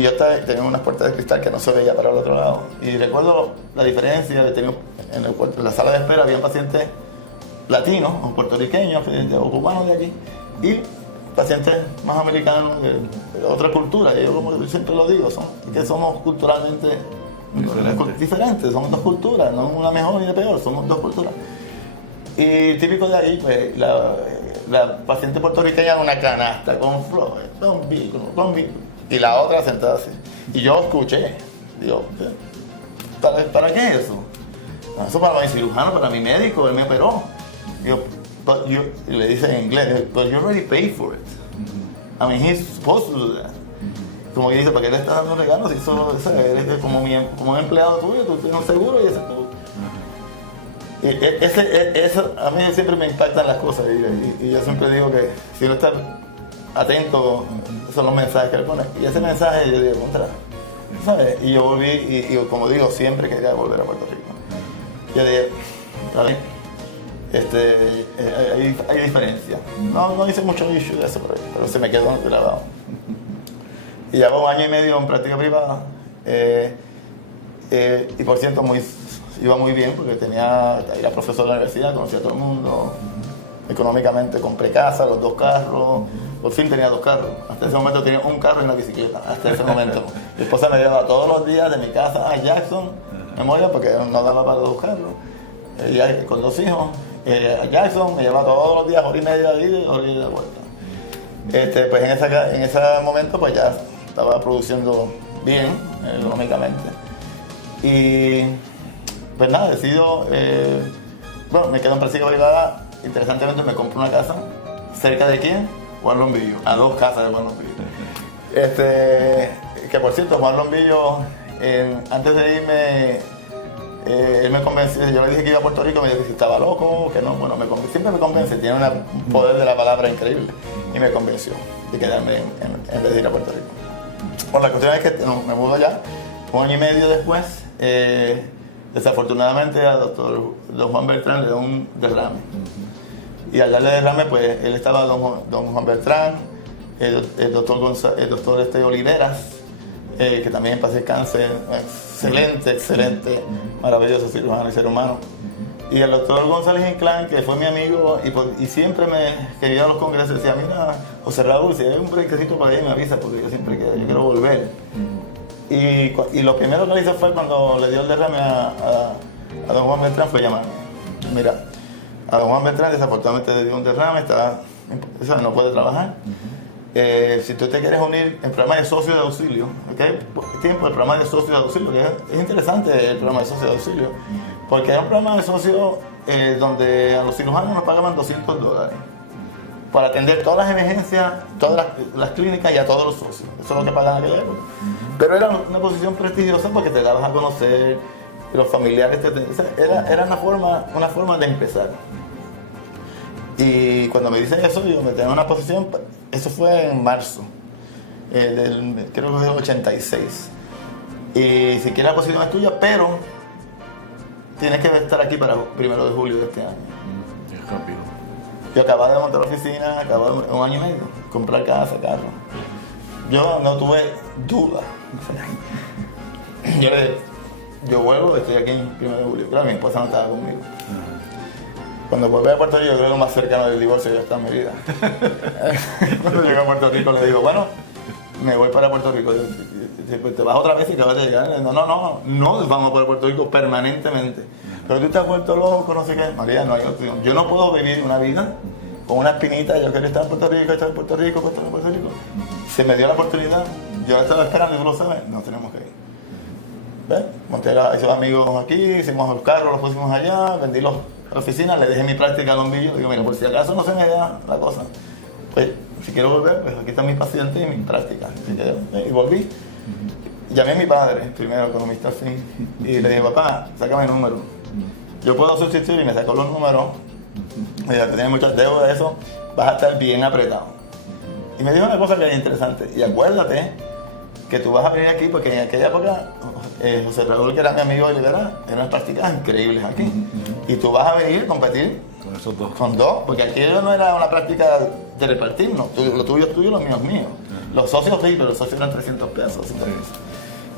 yo tenía unas puertas de cristal que no se veía para el otro lado. Y recuerdo la diferencia que tenía en la sala de espera, había pacientes latinos o puertorriqueños o cubanos de aquí y pacientes más americanos de otra cultura. Y yo como siempre lo digo, que somos culturalmente diferentes, somos 2 culturas, no una mejor ni de peor, somos 2 culturas. Y típico de ahí, pues, la paciente puertorriqueña en una canasta con flores, con vino, y la otra sentada así. Y yo escuché, digo, ¿para qué es eso? No, eso para mi cirujano, para mi médico, él me operó. Y le dice en inglés, but you already paid for it. I mean, he's supposed to do that. Como que dice, ¿para qué le estás dando regalos si solo eres como un empleado tuyo, tú tienes un seguro y ese es tú? Eso a mí siempre me impactan las cosas y yo siempre digo que si uno está atento son los mensajes que le ponen. Y ese mensaje yo digo, contra, ¿sabes? Y yo volví y como digo, siempre quería volver a Puerto Rico. Yo dije, ¿vale? Hay diferencia. No hice mucho issue de eso, pero se me quedó grabado. Y llevo 1 año y medio en práctica privada y por cierto iba muy bien porque era profesor de la universidad, conocía a todo el mundo. Económicamente compré casa, los 2 carros, por fin tenía 2 carros. Hasta ese momento tenía 1 carro en la bicicleta, hasta ese momento. Mi esposa me llevaba todos los días de mi casa a Jackson, Memoria, porque no daba para 2 carros, con 2 hijos. a Jackson, me llevaba todos los días, hora y media de ida y hora y media de vuelta. Pues en ese momento pues ya estaba produciendo bien económicamente. Y pues nada, decido, bueno, me quedo en práctica privada. Interesantemente me compro una casa. ¿Cerca de quién? Juan Lombillo, a 2 casas de Juan Lombillo. Que por cierto, Juan Lombillo, antes de irme, él me convenció, yo le dije que iba a Puerto Rico, me dijo que si estaba loco, que no, bueno, siempre me convence, tiene un poder de la palabra increíble, y me convenció de quedarme en vez de ir a Puerto Rico. Bueno, la cuestión es que me mudo allá, 1 año y medio después, desafortunadamente a don Juan Beltrán le dio un derrame. Y al darle derrame, pues él estaba don Juan Beltrán, el doctor Oliveras, que también en paz descanse, excelente, maravilloso cirujano y ser humano. Y el doctor González Inclán, que fue mi amigo y siempre que iba a los congresos decía, mira, José Raúl, si hay un brequecito para allá me avisa, porque yo siempre yo quiero volver. Y lo primero que le hice fue cuando le dio el derrame a don Juan Beltrán fue llamarme. Mira, a don Juan Beltrán desafortunadamente le dio un derrame, no puede trabajar. Si tú te quieres unir el programa de socio de auxilio, ¿okay? Tiempo el programa de socio de auxilio, que es interesante el programa de socio de auxilio, porque es un programa de socio donde a los cirujanos nos pagaban $200 para atender todas las emergencias, todas las clínicas y a todos los socios. Eso es lo que pagan en aquella época. Pero era una posición prestigiosa porque te dabas a conocer los familiares, era una forma de empezar. Y cuando me dicen eso, yo me tengo una posición, eso fue en marzo, creo que fue del 86. Y si quieres la posición es tuya, pero tienes que estar aquí para el 1 de julio de este año. Qué rápido. Yo acababa de montar la oficina, acababa de 1 año y medio, comprar casa, carro. Yo no tuve duda. Yo vuelvo, estoy aquí en 1 de julio. Claro, mi esposa no estaba conmigo. Cuando volví a Puerto Rico, yo creo que lo más cercano del divorcio ya está en mi vida. Cuando llegué a Puerto Rico le digo, bueno, me voy para Puerto Rico. ¿Te vas otra vez y acabas de llegar? No vamos para Puerto Rico permanentemente. Pero tú te has vuelto loco, no sé qué. María, no hay opción. Yo no puedo vivir una vida con una espinita. Yo quiero estar en Puerto Rico, estar en Puerto Rico, estar en Puerto Rico. Se me dio la oportunidad. Yo estaba esperando y tú lo sabes. Nos tenemos que ir. ¿Ves? Monté a esos amigos aquí, hicimos los carros, los pusimos allá, vendí la oficina, le dejé mi práctica a Lombillo. Digo, mira, por si acaso no se me da la cosa, pues si quiero volver, pues aquí están mis pacientes y mis prácticas. Y volví. Llamé a mi padre, primero economista fin, y le dije, papá, sácame el número. Yo puedo sustituir y me sacó los números. Me dijo, tienes muchas deudas de eso, vas a estar bien apretado. Y me dijo una cosa que es interesante, y acuérdate que tú vas a venir aquí porque en aquella época José Raúl, que era mi amigo de Libera, eran unas prácticas increíbles aquí. Y tú vas a venir a competir con esos dos. Con dos, porque aquello no era una práctica de repartir, no. Lo tuyo es tuyo, lo mío es mío. Los socios sí, pero los socios eran 300 pesos.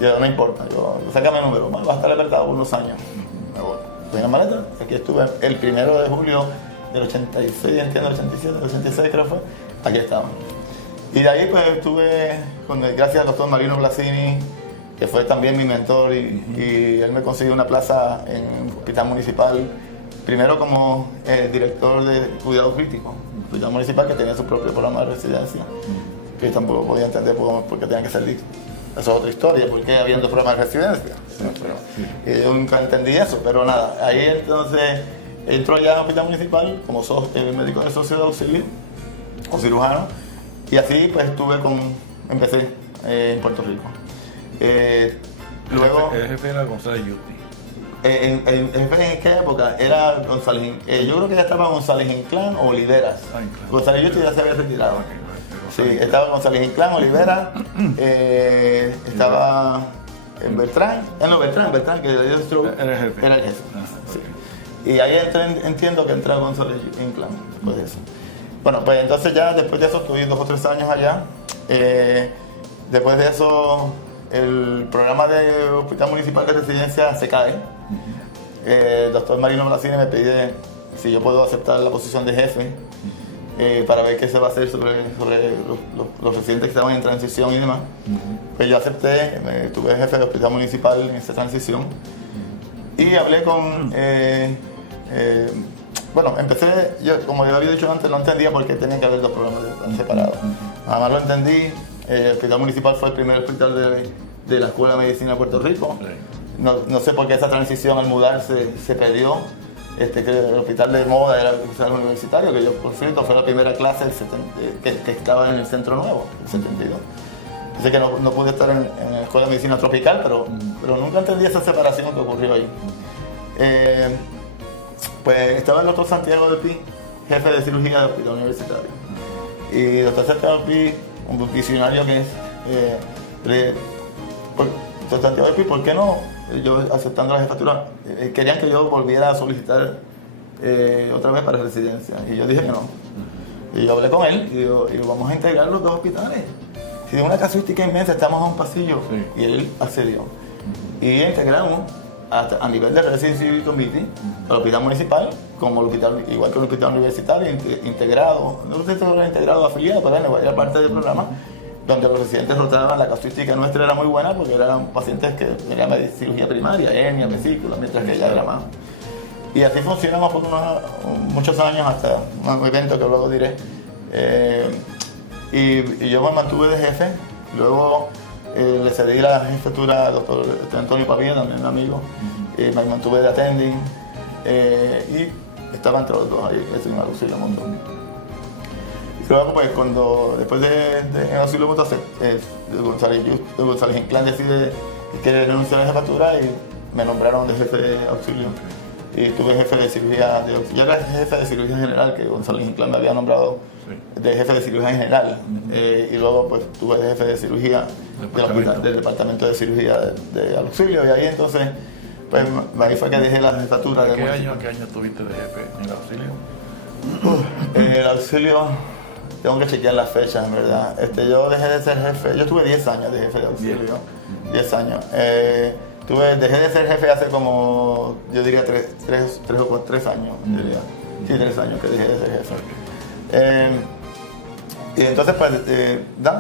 Yo no importa, sácame el número, vas a estar apretado por unos años. Me voy. Estoy en la maleta, aquí estuve el 1 de julio del 86, entiendo, 87, 86 creo fue, aquí estaba. Y de ahí pues estuve, gracias al doctor Marino Blasini, que fue también mi mentor, y él me consiguió una plaza en el hospital municipal, primero como director de cuidado crítico, hospital municipal que tenía su propio programa de residencia, que tampoco podía entender por qué tenían que salir. Eso es otra historia, porque había 2 programas de residencia. Y yo nunca entendí eso, pero nada, ahí entonces entro ya al hospital municipal como médico de socio de auxilio o cirujano. Y así pues empecé en Puerto Rico. Luego, El jefe era González Yuti. ¿El jefe en qué época? Era González. Yo creo que ya estaba González Inclán o Oliveras. González Yuti ya se había retirado. Sí, estaba González Inclán, Oliveras, estaba Beltrán. Beltrán, que le dio stroke. Era el jefe. Era el jefe. Sí. Y ahí entiendo que entra González Inclán, después de eso. Bueno, pues entonces ya después de eso estuve 2 o 3 años allá. Después de eso el programa de Hospital Municipal de Residencia se cae. El doctor Marino Blasini me pide si yo puedo aceptar la posición de jefe para ver qué se va a hacer sobre los residentes que estaban en transición y demás. Pues yo acepté, estuve jefe del Hospital Municipal en esa transición y hablé con bueno, empecé, yo, como yo había dicho antes, no entendía por qué tenían que haber dos programas separados. Además lo entendí, el hospital municipal fue el primer hospital de la Escuela de Medicina de Puerto Rico. No sé por qué esa transición al mudarse se perdió. Que el hospital de moda era el hospital universitario, que yo, por cierto, fue la primera clase que estaba en el Centro Nuevo, el 72. Así que no pude estar en la Escuela de Medicina Tropical, pero nunca entendí esa separación que ocurrió ahí. Pues estaba el doctor Santiago del Pi, jefe de cirugía del hospital universitario. Y el doctor Santiago del Pi, un visionario que es, doctor Santiago del Pi, ¿por qué no? Yo aceptando la jefatura, querían que yo volviera a solicitar otra vez para residencia. Y yo dije que no. Y yo hablé con él y digo, vamos a integrar los dos hospitales. Si de una casuística inmensa estamos a un pasillo, y él accedió. Y integramos a nivel de Residency Committee, el hospital municipal, como el hospital, igual que el hospital universitario, integrado, no sé si era integrado afiliado, pero era parte del programa, donde los residentes rotaban. La casuística nuestra era muy buena porque eran pacientes que tenían cirugía primaria, hernia, vesícula, mientras que ella era más. Y así funcionamos por muchos años hasta un evento que luego diré. Y yo me mantuve de jefe, luego le cedí la jefatura al doctor Antonio Pavía, también un amigo, y me mantuve de attending, y estaba entre los dos ahí, ese me auxilio mutuo. Y luego, pues, después de auxilio mutuo, González Inclán decide que quiere renunciar a la jefatura y me nombraron de jefe de auxilio. Y tuve jefe de cirugía, yo era jefe de cirugía general, que González Inclán me había nombrado de jefe de cirugía general, y luego pues tuve jefe de cirugía del departamento de cirugía de auxilio, y ahí entonces, pues ahí fue que dejé la jefatura. ¿Qué año tuviste de jefe en el auxilio? El auxilio, tengo que chequear las fechas, en verdad. Yo dejé de ser jefe, yo tuve 10 años de jefe de auxilio, 10 años. Dejé de ser jefe hace como, yo diría, 3 años, diría. Sí, 3 años que dejé de ser jefe. Y entonces, pues,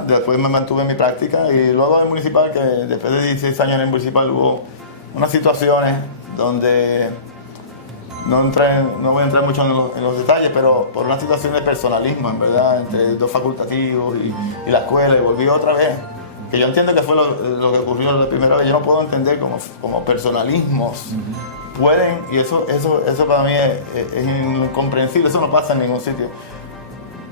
después me mantuve en mi práctica, y luego en el municipal, que después de 16 años en el municipal hubo unas situaciones donde no voy a entrar mucho en los detalles, pero por una situación de personalismo, en verdad, entre dos facultativos y la escuela, y volví otra vez. Que yo entiendo que fue lo que ocurrió la primera vez. Yo no puedo entender como personalismos pueden, y eso para mí es incomprensible, eso no pasa en ningún sitio.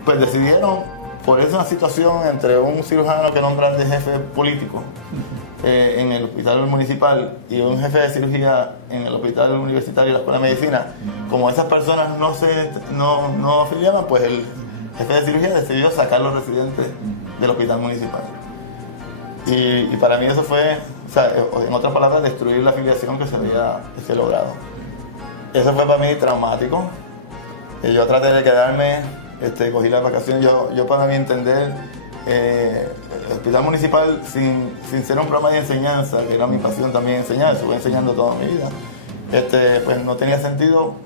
Pues decidieron, por esa situación entre un cirujano que nombran de jefe político en el hospital municipal y un jefe de cirugía en el hospital universitario y la Escuela de Medicina, como esas personas no afiliaban, pues el jefe de cirugía decidió sacar a los residentes del hospital municipal. Y para mí eso fue, o sea, en otras palabras, destruir la afiliación que se había logrado. Eso fue para mí traumático. Yo traté de quedarme, cogí las vacaciones. Yo para mí entender, el hospital municipal, sin ser un programa de enseñanza, que era mi pasión también enseñar, estuve enseñando toda mi vida, pues no tenía sentido,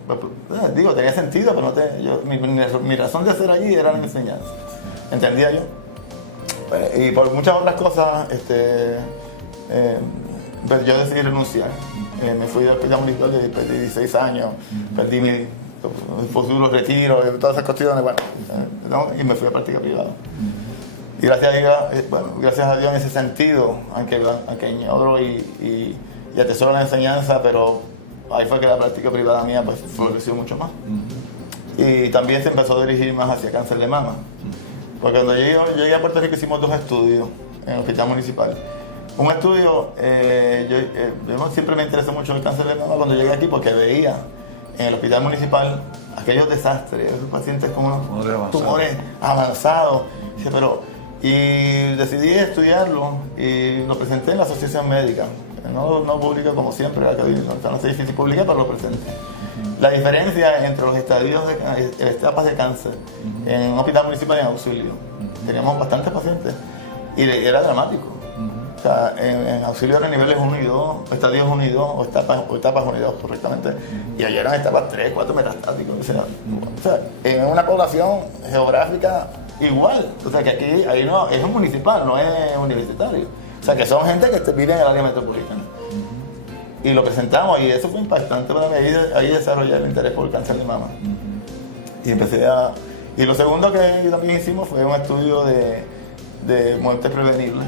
tenía sentido, pero mi razón de ser allí era la enseñanza, entendía yo. Y por muchas otras cosas, yo decidí renunciar. Me fui del hospital municipal y perdí 16 años, perdí mi futuro retiro, todas esas cuestiones, y me fui a práctica privada. Y gracias a Dios en ese sentido, aunque añoro y atesoro la enseñanza, pero ahí fue que la práctica privada mía pues floreció mucho más. Y también se empezó a dirigir más hacia cáncer de mama. Porque cuando yo llegué a Puerto Rico hicimos 2 estudios en el hospital municipal. Un estudio, yo siempre me interesó mucho el cáncer de mama cuando llegué aquí, porque veía en el hospital municipal aquellos desastres, esos pacientes con unos tumores avanzados. Y decidí estudiarlo y lo presenté en la asociación médica. No pública como siempre, no es difícil publicar, pero lo presenté. La diferencia entre los estadios de etapas de cáncer en un hospital municipal y en auxilio. Teníamos bastantes pacientes y era dramático. O sea, en auxilio eran niveles 1 y 2, estadios 1 y 2, o etapas 1 y 2 correctamente. Y allí eran etapas 3, 4 metastáticos. O sea, en una población geográfica igual. O sea, que aquí ahí no, es un municipal, no es universitario. O sea, que son gente que vive en el área metropolitana. Y lo presentamos y eso fue impactante para mí. Ahí desarrollé el interés por el cáncer de mama. Y lo segundo que también hicimos fue un estudio de muertes prevenibles,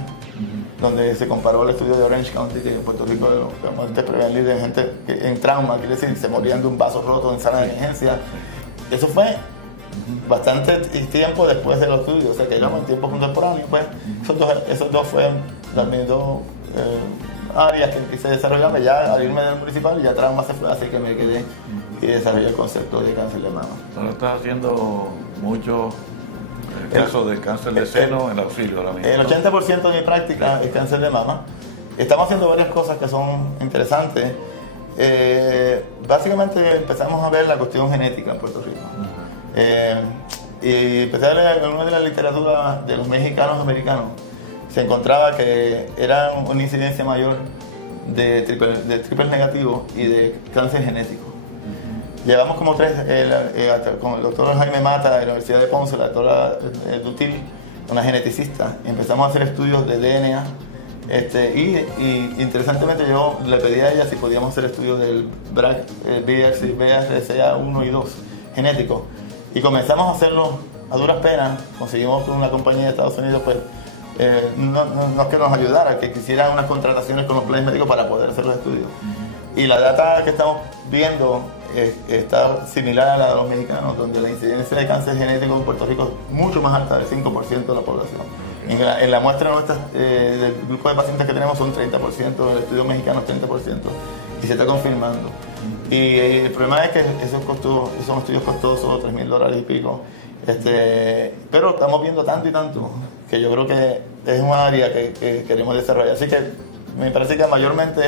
donde se comparó el estudio de Orange County, que en Puerto Rico de muertes prevenibles de gente en trauma, quiere decir, se morían de un vaso roto en sala de emergencia. Eso fue bastante tiempo después del estudio, o sea que digamos en tiempo contemporáneo, pues esos dos fueron las mis dos áreas que empecé a desarrollarme ya al irme del municipal, y ya trauma se fue, así que me quedé y desarrollé el concepto de cáncer de mama. Ahora estás haciendo mucho casos de cáncer de seno en el auxilio ahora mismo. El 80% de mi práctica es cáncer de mama. Estamos haciendo varias cosas que son interesantes. Básicamente empezamos a ver la cuestión genética en Puerto Rico. Y empecé a leer en una de las literaturas de los mexicanos americanos. Se encontraba que era una incidencia mayor de triple negativo y de cáncer genético. Llevamos como tres, con el doctor Jaime Mata de la Universidad de Ponce, la doctora Dutil, una geneticista, y empezamos a hacer estudios de DNA. Y interesantemente yo le pedí a ella si podíamos hacer estudios del BRCA1 y 2 genético. Y comenzamos a hacerlo a duras penas. Conseguimos con una compañía de Estados Unidos, pues, no es que nos ayudara, que quisiera unas contrataciones con los planes médicos para poder hacer los estudios. Y la data que estamos viendo está similar a la de los mexicanos, donde la incidencia de cáncer genético en Puerto Rico es mucho más alta, del 5% de la población. En la muestra nuestra, del grupo de pacientes que tenemos son 30%, en el estudio mexicano es 30%, y se está confirmando. Y el problema es que son estudios costosos, $3,000 y pico, pero estamos viendo tanto y tanto que yo creo que es un área que queremos desarrollar. Así que me parece que mayormente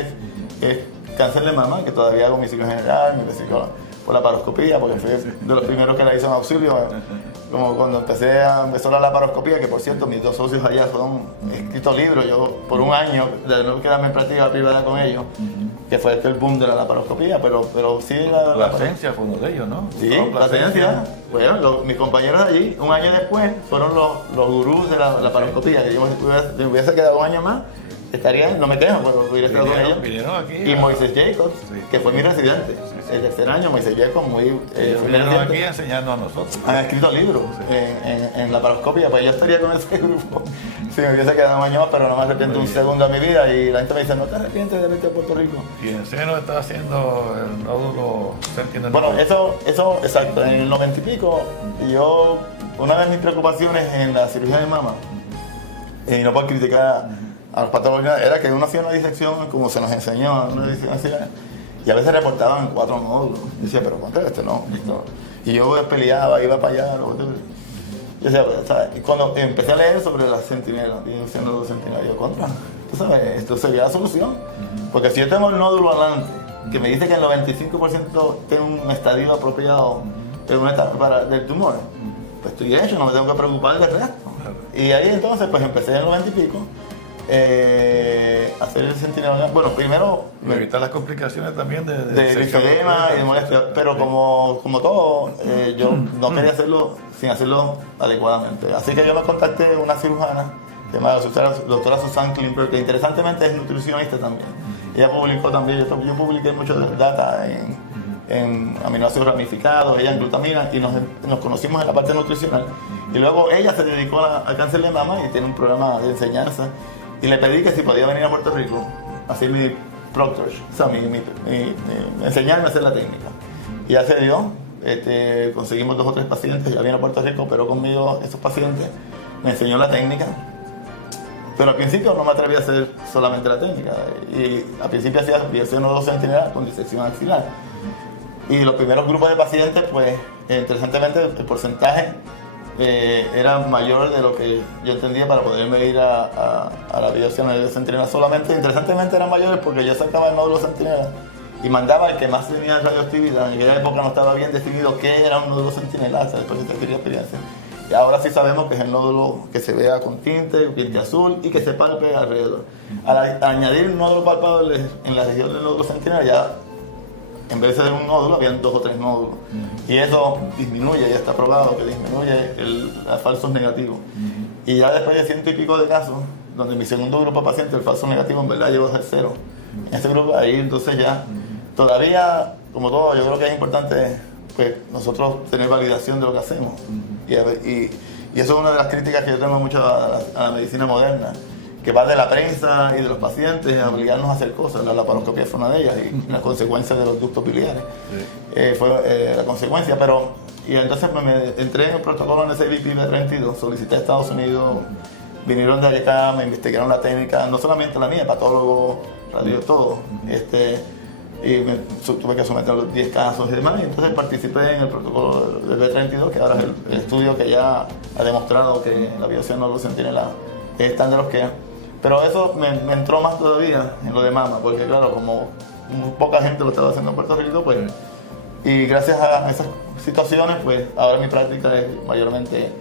es cáncer de mama, que todavía hago mi ciclo general, mi ciclo por la laparoscopía, porque fui de los primeros que la hice en auxilio, como cuando empezó la laparoscopía, que por cierto mis dos socios allá he escrito libros, yo por un año de no quedarme en práctica privada con ellos, que fue el boom de la laparoscopía, pero sí la ciencia fue uno de ellos, ¿no? Sí, la ciencia. Bueno, mis compañeros allí, un año después, fueron los gurús de la laparoscopía, que yo me hubiese quedado un año más, no me quejo, pero hubiera estado con ellos. Y Moisés Jacobs, que fue mi residente. El tercer año, Moisés Jacobs, vinieron aquí enseñando a nosotros. Han escrito libros en laparoscopia, pues yo estaría con ese grupo si me hubiese quedado un año más, pero no me arrepiento un segundo de mi vida. Y la gente me dice, ¿no te arrepientes de verte a Puerto Rico? Y en seno está haciendo el nódulo sentinel. Bueno, eso, exacto. En el 90 y pico, una de mis preocupaciones en la cirugía de mama, y no por criticar a los patólogos, era que uno hacía una disección, como se nos enseñó, una disección así, y a veces reportaban 4 nódulos. Y decía, pero ¿cuánto es no? Y yo peleaba, iba para allá. Y decía, ¿sabes? Y cuando empecé a leer sobre las centinelas, y yo siendo dos centinelas, yo contra, tú sabes, esto sería la solución. Porque si yo tengo el nódulo adelante, que me dice que el 95% tiene un estadio apropiado en una etapa del tumor, pues estoy hecho, no me tengo que preocupar del resto. Y ahí entonces, pues empecé en el 90 y pico, hacer el centinela. Bueno, primero evitar las complicaciones también de lipedema y de molestia, pero como todo, yo no quería hacerlo sin hacerlo adecuadamente. Así que yo me contacté a una cirujana que se llama la doctora Susan Klimper, que interesantemente es nutricionista también. Ella publicó también, yo publiqué mucho data en aminoácidos ramificados, ella en glutamina, y nos conocimos en la parte nutricional. Y luego ella se dedicó al cáncer de mama y tiene un programa de enseñanza. Y le pedí que si podía venir a Puerto Rico, hacer mi proctorship, o sea, enseñarme a hacer la técnica. Y ya se dio, conseguimos 2 o 3 pacientes, ya vino a Puerto Rico, pero conmigo esos pacientes, me enseñó la técnica. Pero al principio no me atreví a hacer solamente la técnica. Y al principio hacía biopsia nódulo sentinela con disección axilar. Y los primeros grupos de pacientes, pues, interesantemente, el porcentaje era mayor de lo que yo entendía para poderme ir a la biopsia nódulo sentinela solamente. Interesantemente eran mayores porque yo sacaba el nódulo sentinela y mandaba el que más tenía radioactividad. En aquella época no estaba bien definido qué era un nódulo sentinela, hasta después de adquirir experiencia. Y ahora sí sabemos que es el nódulo que se vea con tinte azul y que se palpe alrededor. Al añadir un nódulo palpable en la región del nódulo sentinela, ya en vez de ser un nódulo, habían 2 o 3 nódulos. Y eso disminuye, ya está probado que disminuye los falsos negativos. Y ya después de 100 y pico de casos, donde mi segundo grupo de pacientes, el falso negativo, en verdad llegó a ser 0. En ese grupo ahí entonces ya, todavía, como todo, yo creo que es importante pues nosotros tener validación de lo que hacemos. Y eso es una de las críticas que yo tengo mucho a la medicina moderna, que va de la prensa y de los pacientes a obligarnos a hacer cosas. La laparoscopia fue una de ellas y la consecuencia de los ductos biliares fue la consecuencia. Y entonces me entré en el protocolo en ese SAVP-B32, solicité a Estados Unidos, vinieron de acá, me investigaron la técnica, no solamente la mía, patólogo, radio, todo. Y tuve que someter los 10 casos y demás, y entonces participé en el protocolo del B32, que ahora es el estudio que ya ha demostrado que la biopsia no lo tiene es estándar of care. Pero eso me entró más todavía en lo de mama, porque claro, como poca gente lo estaba haciendo en Puerto Rico, pues, y gracias a esas situaciones, pues ahora mi práctica es mayormente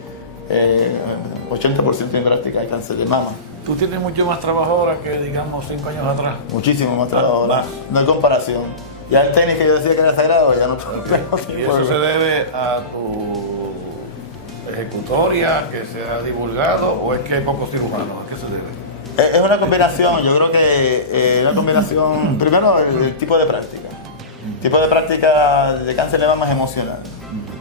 80% de mi práctica es cáncer de mama. ¿Tú tienes mucho más trabajo ahora que, digamos, 5 años atrás? Muchísimo más trabajo ahora. No hay comparación. Ya el tenis que yo decía que era sagrado, ya no ¿Y eso se debe a tu ejecutoria, que se ha divulgado, o es que hay pocos cirujanos? ¿A qué se debe? Es una combinación, yo creo que es una combinación, primero el tipo de práctica. El tipo de práctica de cáncer de mama es emocional.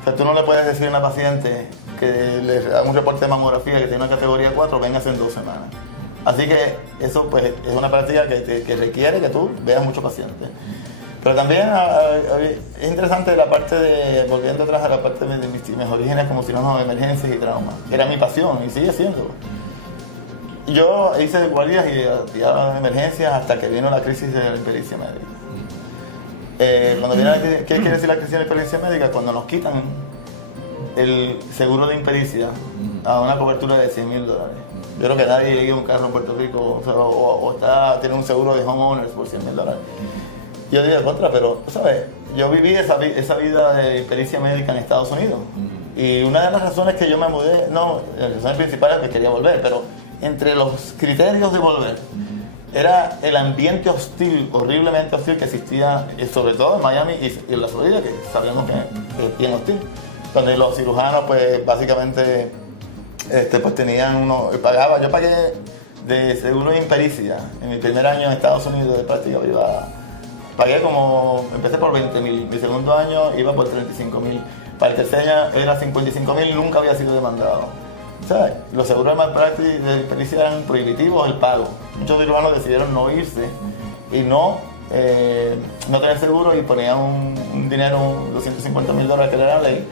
O sea, tú no le puedes decir a una paciente que le haga un reporte de mamografía que tiene una categoría 4, vengas en 2 semanas. Así que eso pues, es una práctica que requiere que tú veas muchos pacientes. Pero también es interesante la parte de, volviendo atrás a la parte de mis orígenes como cirujano de emergencias y trauma. Era mi pasión y sigue siendo. Yo hice guardias y emergencias hasta que vino la crisis de la impericia médica. Cuando viene ¿qué quiere decir la crisis de la impericia médica? Cuando nos quitan el seguro de impericia a una cobertura de $100,000. Yo creo que nadie llegue a un carro en Puerto Rico tiene un seguro de homeowners por $100,000. Yo diría contra, pero, ¿sabes? Yo viví esa vida de pericia médica en Estados Unidos. Y una de las razones que yo me mudé, las razones principales es que quería volver, pero entre los criterios de volver, era el ambiente hostil, horriblemente hostil que existía, sobre todo en Miami y en la Florida, que sabemos que es bien hostil, donde los cirujanos, pues, básicamente, pues tenían yo pagué de seguro de impericia en mi primer año en Estados Unidos de práctica privada. Empecé por 20,000, mi segundo año iba por 35,000, para el tercer año era 55,000, nunca había sido demandado. ¿Sabes? Los seguros de malpractice de impericia eran prohibitivos el pago. Muchos cirujanos decidieron no irse y no tener seguro y ponían un dinero, $250,000 que era la ley,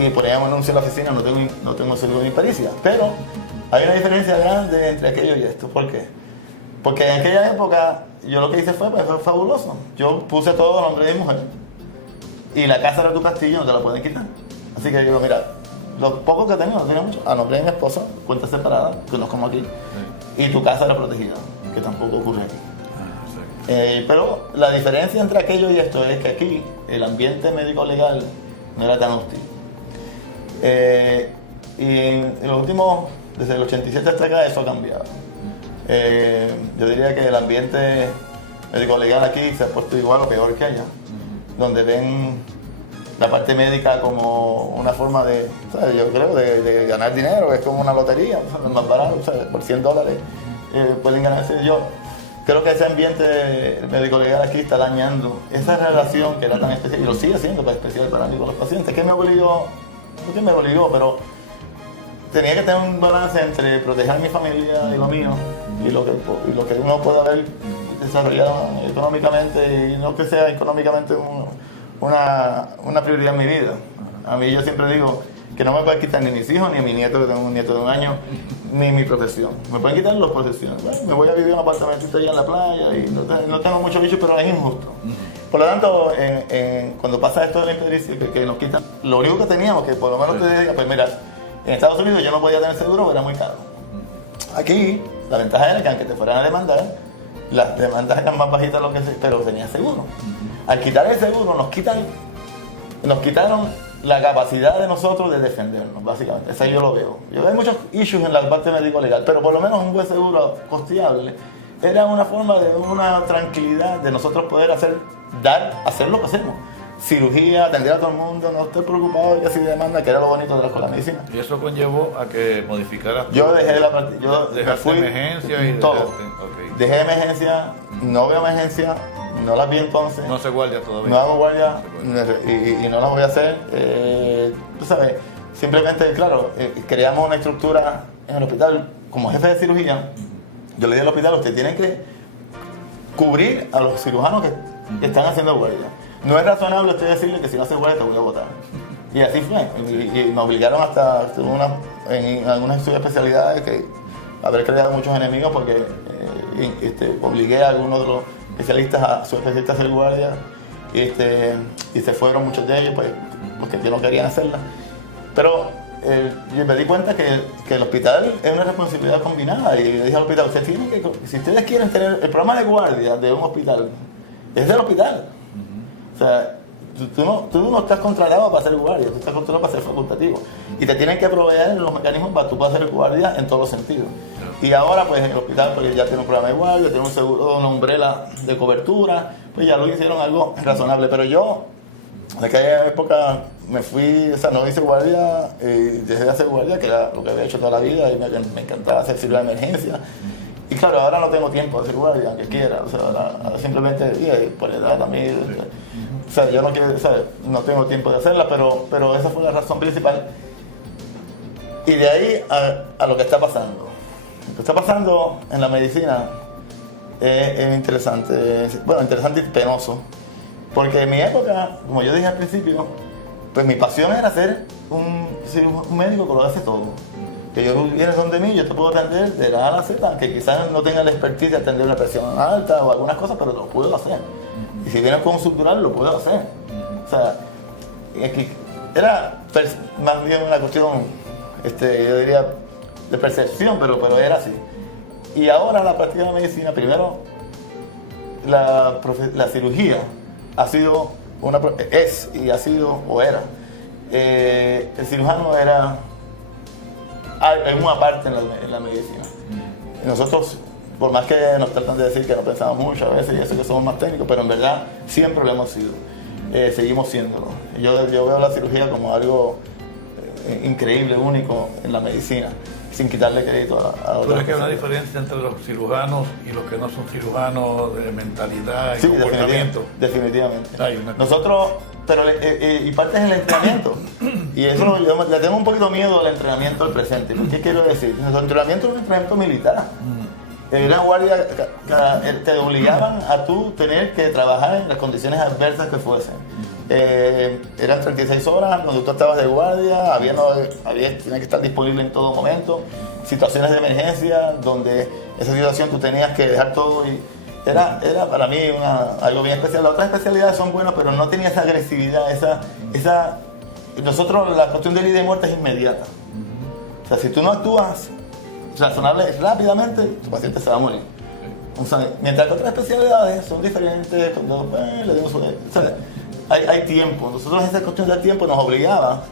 y ponían un anuncio en la oficina, no tengo seguro de impericia. Pero hay una diferencia grande entre aquello y esto. ¿Por qué? Porque en aquella época yo lo que hice fue fabuloso. Yo puse todo a nombre de mi mujer y la casa era tu castillo, no te la pueden quitar. Así que yo digo, mira, lo poco que tenía, no tenía mucho, a nombre de mi esposa, cuenta separada, que no es como aquí, y tu casa era protegida, que tampoco ocurre aquí. Pero la diferencia entre aquello y esto es que aquí el ambiente médico legal no era tan hostil. Y en los últimos, desde el 87 hasta acá, eso ha cambiado. Yo diría que el ambiente médico legal aquí se ha puesto igual o peor que allá, donde ven la parte médica como una forma de, ¿sabes? Yo creo, de ganar dinero, es como una lotería, es más barato, ¿sabes? Por $100 pueden ganarse. Yo creo que ese ambiente médico legal aquí está dañando esa relación que era tan especial, y lo sigue siendo tan especial para mí con los pacientes, que me obligó, no que me obligó, pero tenía que tener un balance entre proteger a mi familia y lo mío, y lo que uno pueda haber desarrollado económicamente, y no que sea económicamente una prioridad en mi vida. A mí yo siempre digo que no me pueden quitar ni mis hijos, ni a mi nieto, que tengo un nieto de 1 año, ni mi profesión. Me pueden quitar las profesiones. Bueno, me voy a vivir en un apartamentito allá en la playa y no tengo mucho bicho, pero es injusto. Por lo tanto, cuando pasa esto de la impericia, que nos quitan, lo único que teníamos, que por lo menos te diga, pues mira, en Estados Unidos yo no podía tener seguro porque era muy caro. Aquí, la ventaja era que aunque te fueran a demandar, las demandas eran más bajitas, pero tenía seguro. Al quitar el seguro, nos quitaron la capacidad de nosotros de defendernos, básicamente. Eso yo lo veo. Hay muchos issues en la parte médico-legal, pero por lo menos un buen seguro costeable era una forma de una tranquilidad de nosotros poder hacer lo que hacemos. Cirugía, atender a todo el mundo, no estoy preocupado de que si demanda, que era lo bonito de la escuela de medicina. ¿Y eso conllevó a que modificaras? Yo dejé la práctica, yo dejaste fui emergencia y todo. Okay. Dejé emergencia, no veo emergencia, no las vi entonces. No se guardia todavía. No hago guardia y no las voy a hacer. Tú sabes, simplemente, claro, creamos una estructura en el hospital como jefe de cirugía. Yo le dije al hospital, usted tiene que cubrir a los cirujanos que están haciendo guardia. No es razonable usted decirle que si no hace guardia te voy a votar. Y así fue. Y me obligaron hasta en algunas especialidades que haber creado muchos enemigos porque obligué a algunos de los especialistas a hacer guardia y se fueron muchos de ellos pues, porque no querían hacerla. Pero yo me di cuenta que el hospital es una responsabilidad combinada y le dije al hospital, si ustedes quieren tener el programa de guardia de un hospital, es del hospital. O sea, tú no estás contratado para hacer guardia, tú estás contratado para ser facultativo. Y te tienen que proveer los mecanismos para tú poder hacer guardia en todos los sentidos. Y ahora, pues, en el hospital pues, ya tiene un programa de guardia, tiene un seguro, una umbrella de cobertura, pues ya lo hicieron algo razonable. Pero yo, en aquella época, me fui, o sea, no hice guardia, dejé de hacer guardia, que era lo que había hecho toda la vida, y me encantaba hacer cirugía de emergencia. Y claro, ahora no tengo tiempo de hacer guardia, aunque quiera, o sea, ahora simplemente, por edad también, o sea, yo no quiero, o sea, no tengo tiempo de hacerla, pero esa fue la razón principal. Y de ahí a lo que está pasando. Lo que está pasando en la medicina es interesante, bueno, interesante y penoso, porque en mi época, como yo dije al principio, pues mi pasión era ser un médico que lo hace todo. Que yo vienes donde mí, yo te puedo atender de la A a la Z, que quizás no tenga la expertise de atender una presión alta o algunas cosas, pero lo puedo hacer. Y si vienes con un subdural, lo puedo hacer. O sea, era más bien una cuestión, yo diría, de percepción, pero era así. Y ahora la práctica de la medicina, primero, la cirugía ha sido, es y ha sido, o era, el cirujano era una parte en la medicina. Y nosotros, por más que nos tratan de decir que no pensamos mucho a veces y eso que somos más técnicos, pero en verdad siempre lo hemos sido, seguimos siéndolo. Yo veo la cirugía como algo increíble, único en la medicina, sin quitarle crédito a otros. Pero es que hay una diferencia entre los cirujanos y los que no son cirujanos de mentalidad y comportamiento. Definitivamente. Nosotros, pero y parte es el entrenamiento. Y eso yo le tengo un poquito miedo al entrenamiento del presente. ¿Qué quiero decir? Nuestro entrenamiento es un entrenamiento militar. En una guardia te obligaban a tú tener que trabajar en las condiciones adversas que fuesen. Eran 36 horas donde tú estabas de guardia, tenías que estar disponible en todo momento, situaciones de emergencia donde esa situación tú tenías que dejar todo y era para mí algo bien especial. Las otras especialidades son buenas, pero no tenía esa agresividad, nosotros la cuestión de vida y muerte es inmediata. O sea, si tú no actúas razonable rápidamente, tu paciente se va a morir. O sea, mientras que otras especialidades son diferentes, cuando le dimos hay tiempo. Nosotros esa cuestión del tiempo nos obligaba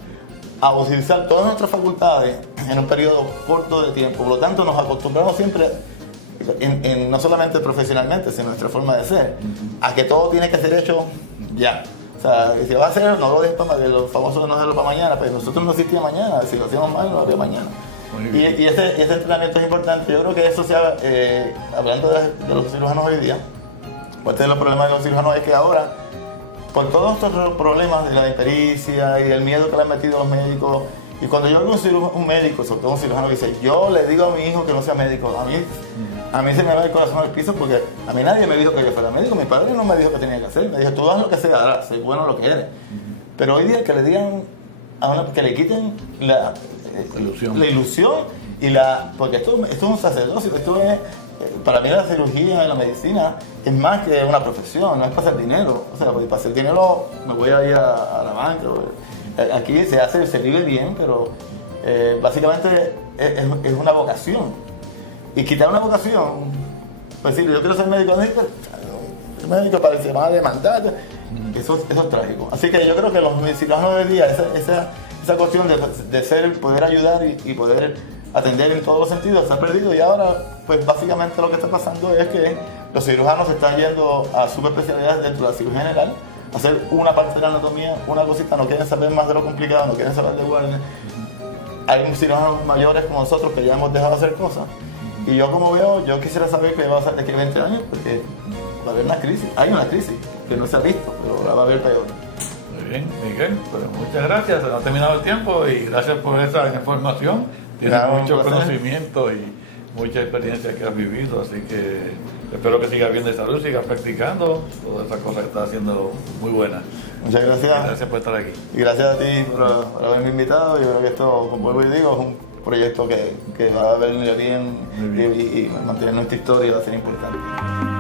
a utilizar todas nuestras facultades en un periodo corto de tiempo. Por lo tanto, nos acostumbramos siempre, no solamente profesionalmente, sino en nuestra forma de ser, a que todo tiene que ser hecho ya. O sea, si va a ser, no lo dejes para mañana, los famosos no dejarlo para mañana, pero nosotros no existía mañana, si lo hacíamos mal, no lo había mañana. Y ese entrenamiento es importante. Yo creo que eso hablando de los cirujanos hoy día, parte de los problemas de los cirujanos es que ahora, por todos estos problemas de la impericia y el miedo que le han metido a los médicos, y cuando yo veo un médico, sobre todo un cirujano, que dice, yo le digo a mi hijo que no sea médico, a mí se me va el corazón al piso porque a mí nadie me dijo que yo fuera médico, mi padre no me dijo que tenía que hacer, me dijo, tú haz lo que sea, ahora, soy bueno lo que eres. Pero hoy día que le digan, que le quiten la ilusión porque esto es un sacerdocio, para mí la cirugía y la medicina es más que una profesión, no es para hacer dinero. O sea, para hacer dinero me voy a ir a la banca. Aquí se vive bien, pero básicamente es una vocación. Y quitar una vocación, pues decir, yo quiero ser médico, el médico parece más demandar, eso es trágico. Así que yo creo que los cirujanos de hoy día, esa cuestión de poder ayudar y poder atender en todos los sentidos se ha perdido, y ahora pues básicamente lo que está pasando es que los cirujanos se están yendo a subespecialidades dentro de la cirugía general, a hacer una parte de la anatomía, una cosita, no quieren saber más de lo complicado, no quieren saber de guardia. Hay cirujanos mayores como nosotros que ya hemos dejado de hacer cosas, y yo como veo, yo quisiera saber qué va a hacer de aquí a 20 años, porque va a haber una crisis. Hay una crisis que no se ha visto, pero la va a haber peor. Muy bien, Miguel, pues muchas gracias. Se nos ha terminado el tiempo y gracias por esa información. Tienes Claro, mucho un placer. conocimiento y mucha experiencia que has vivido, así que espero que sigas bien de salud, sigas practicando. Todas esas cosas que estás haciendo muy buenas. Muchas gracias. Gracias por estar aquí. Y gracias a ti por haberme invitado. Yo creo que esto, como vuelvo y digo, es un proyecto que va a venir bien Muy bien. y mantener nuestra historia va a ser importante.